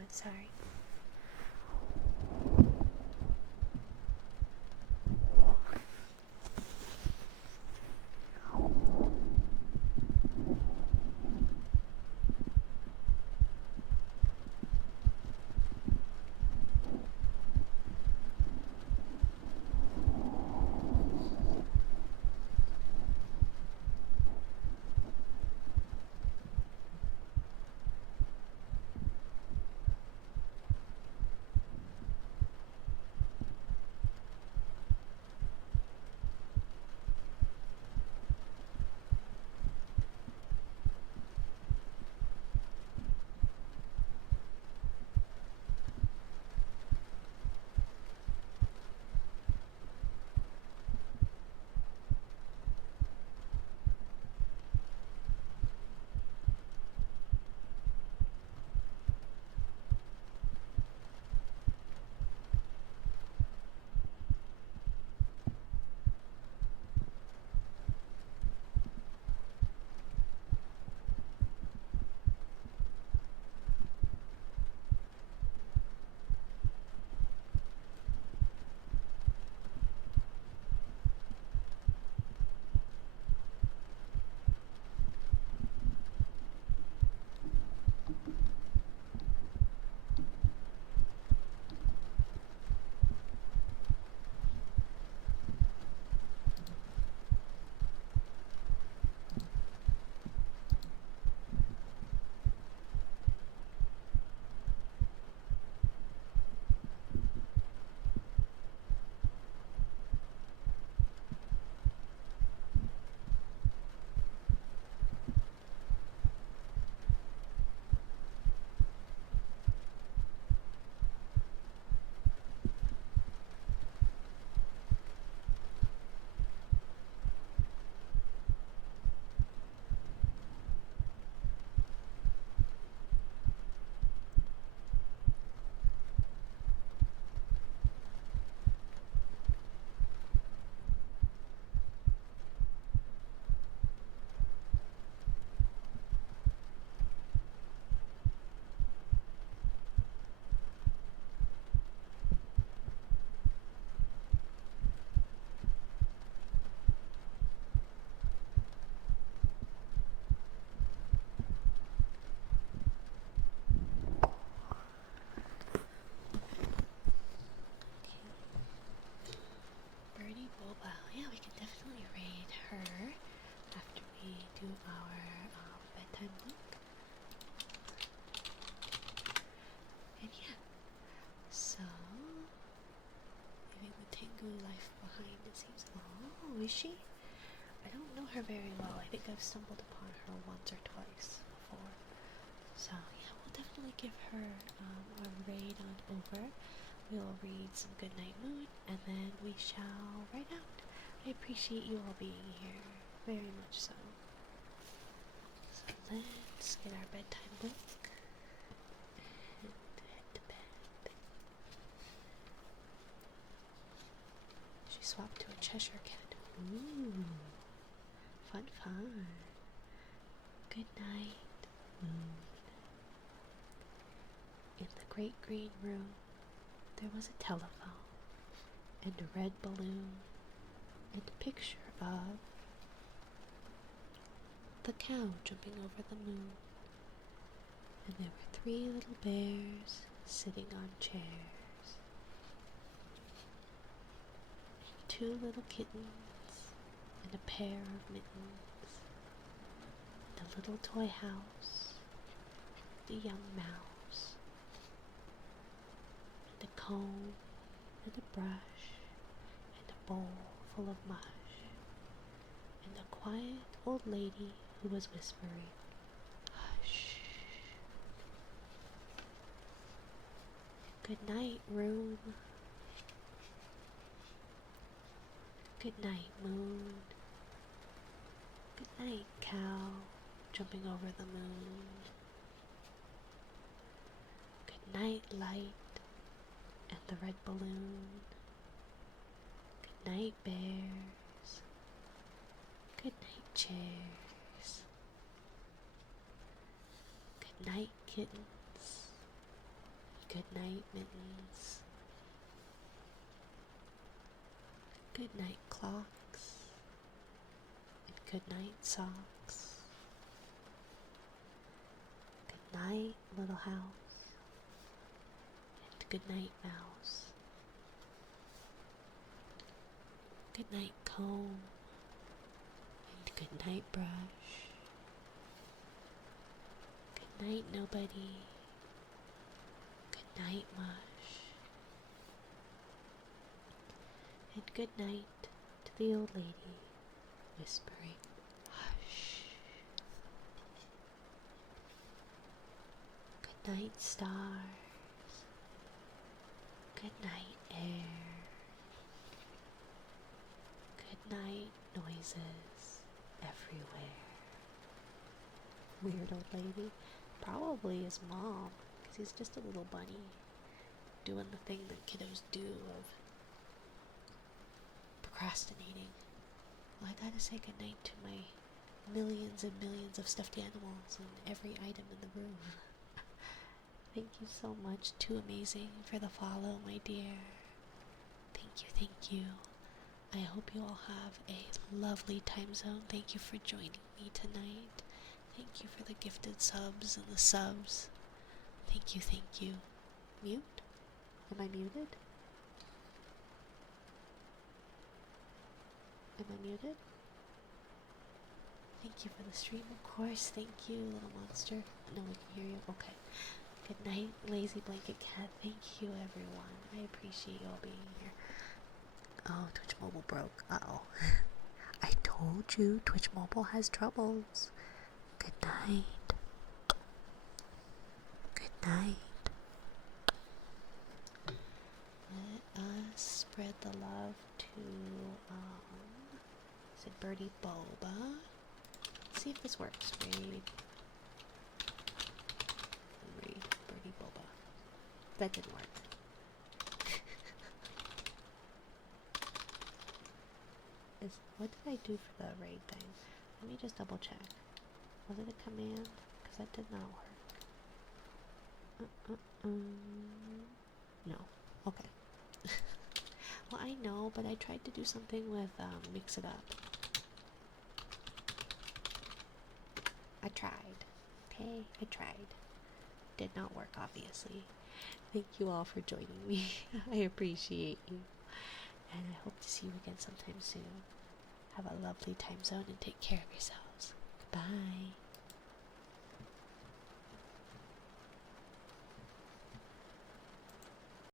one, sorry. Birdie Boba. Yeah, we can definitely raid her after we do our bedtime book. And yeah, so leaving the Tengu life behind, it seems. Oh, is she? I don't know her very well. I think I've stumbled upon her once or twice before. So yeah, we'll definitely give her a raid on over. We'll read some Goodnight Moon, and then we shall write out. I appreciate you all being here, very much so. So let's get our bedtime book and head to bed. She swapped to a Cheshire Cat. Ooh, fun, fun. Good night, Moon. In the great green room, there was a telephone, and a red balloon, and a picture of the cow jumping over the moon. And there were 3 little bears sitting on chairs, 2 little kittens, and a pair of mittens, and a little toy house, and a young mouse, and a comb, and a brush, and a bowl full of mush, and a quiet old lady who was whispering, "Hush." Good night, room. Good night, moon. Good night, cow jumping over the moon. Good night, light and the red balloon. Good night, bears. Good night, chairs. Good night, kittens. good night mittens, good night clocks, and good night socks. Good night, little house, and good night, mouse. Good night, comb, and good night, brush. Good night, nobody. Good night, mush. And good night to the old lady, whispering, hush. Good night, stars. Good night, air. Good night, noises everywhere. Weird old lady. Probably his mom, because he's just a little bunny doing the thing that kiddos do of procrastinating. Well, I gotta say goodnight to my millions and millions of stuffed animals and every item in the room. Thank you so much, Too Amazing, for the follow, my dear. Thank you, thank you. I hope you all have a lovely time zone. Thank you for joining me tonight. Thank you for the gifted subs and the subs. Thank you, thank you. Mute? Am I muted? Am I muted? Thank you for the stream, of course. Thank you, little monster. No one can hear you. Okay. Good night, lazy blanket cat. Thank you, everyone. I appreciate you all being here. Oh, Twitch Mobile broke. Uh-oh. I told you Twitch Mobile has troubles. Good night. Good night. Let us spread the love to, is it Birdie Boba? Let's see if this works. Raid Birdie Boba. That didn't work. What did I do for the raid thing? Let me just double check. Was it a command? Because that did not work. No. Okay. Well, I know, but I tried to do something with mix it up. I tried. Okay, I tried. Did not work, obviously. Thank you all for joining me. I appreciate you. And I hope to see you again sometime soon. Have a lovely time zone and take care of yourselves. Goodbye.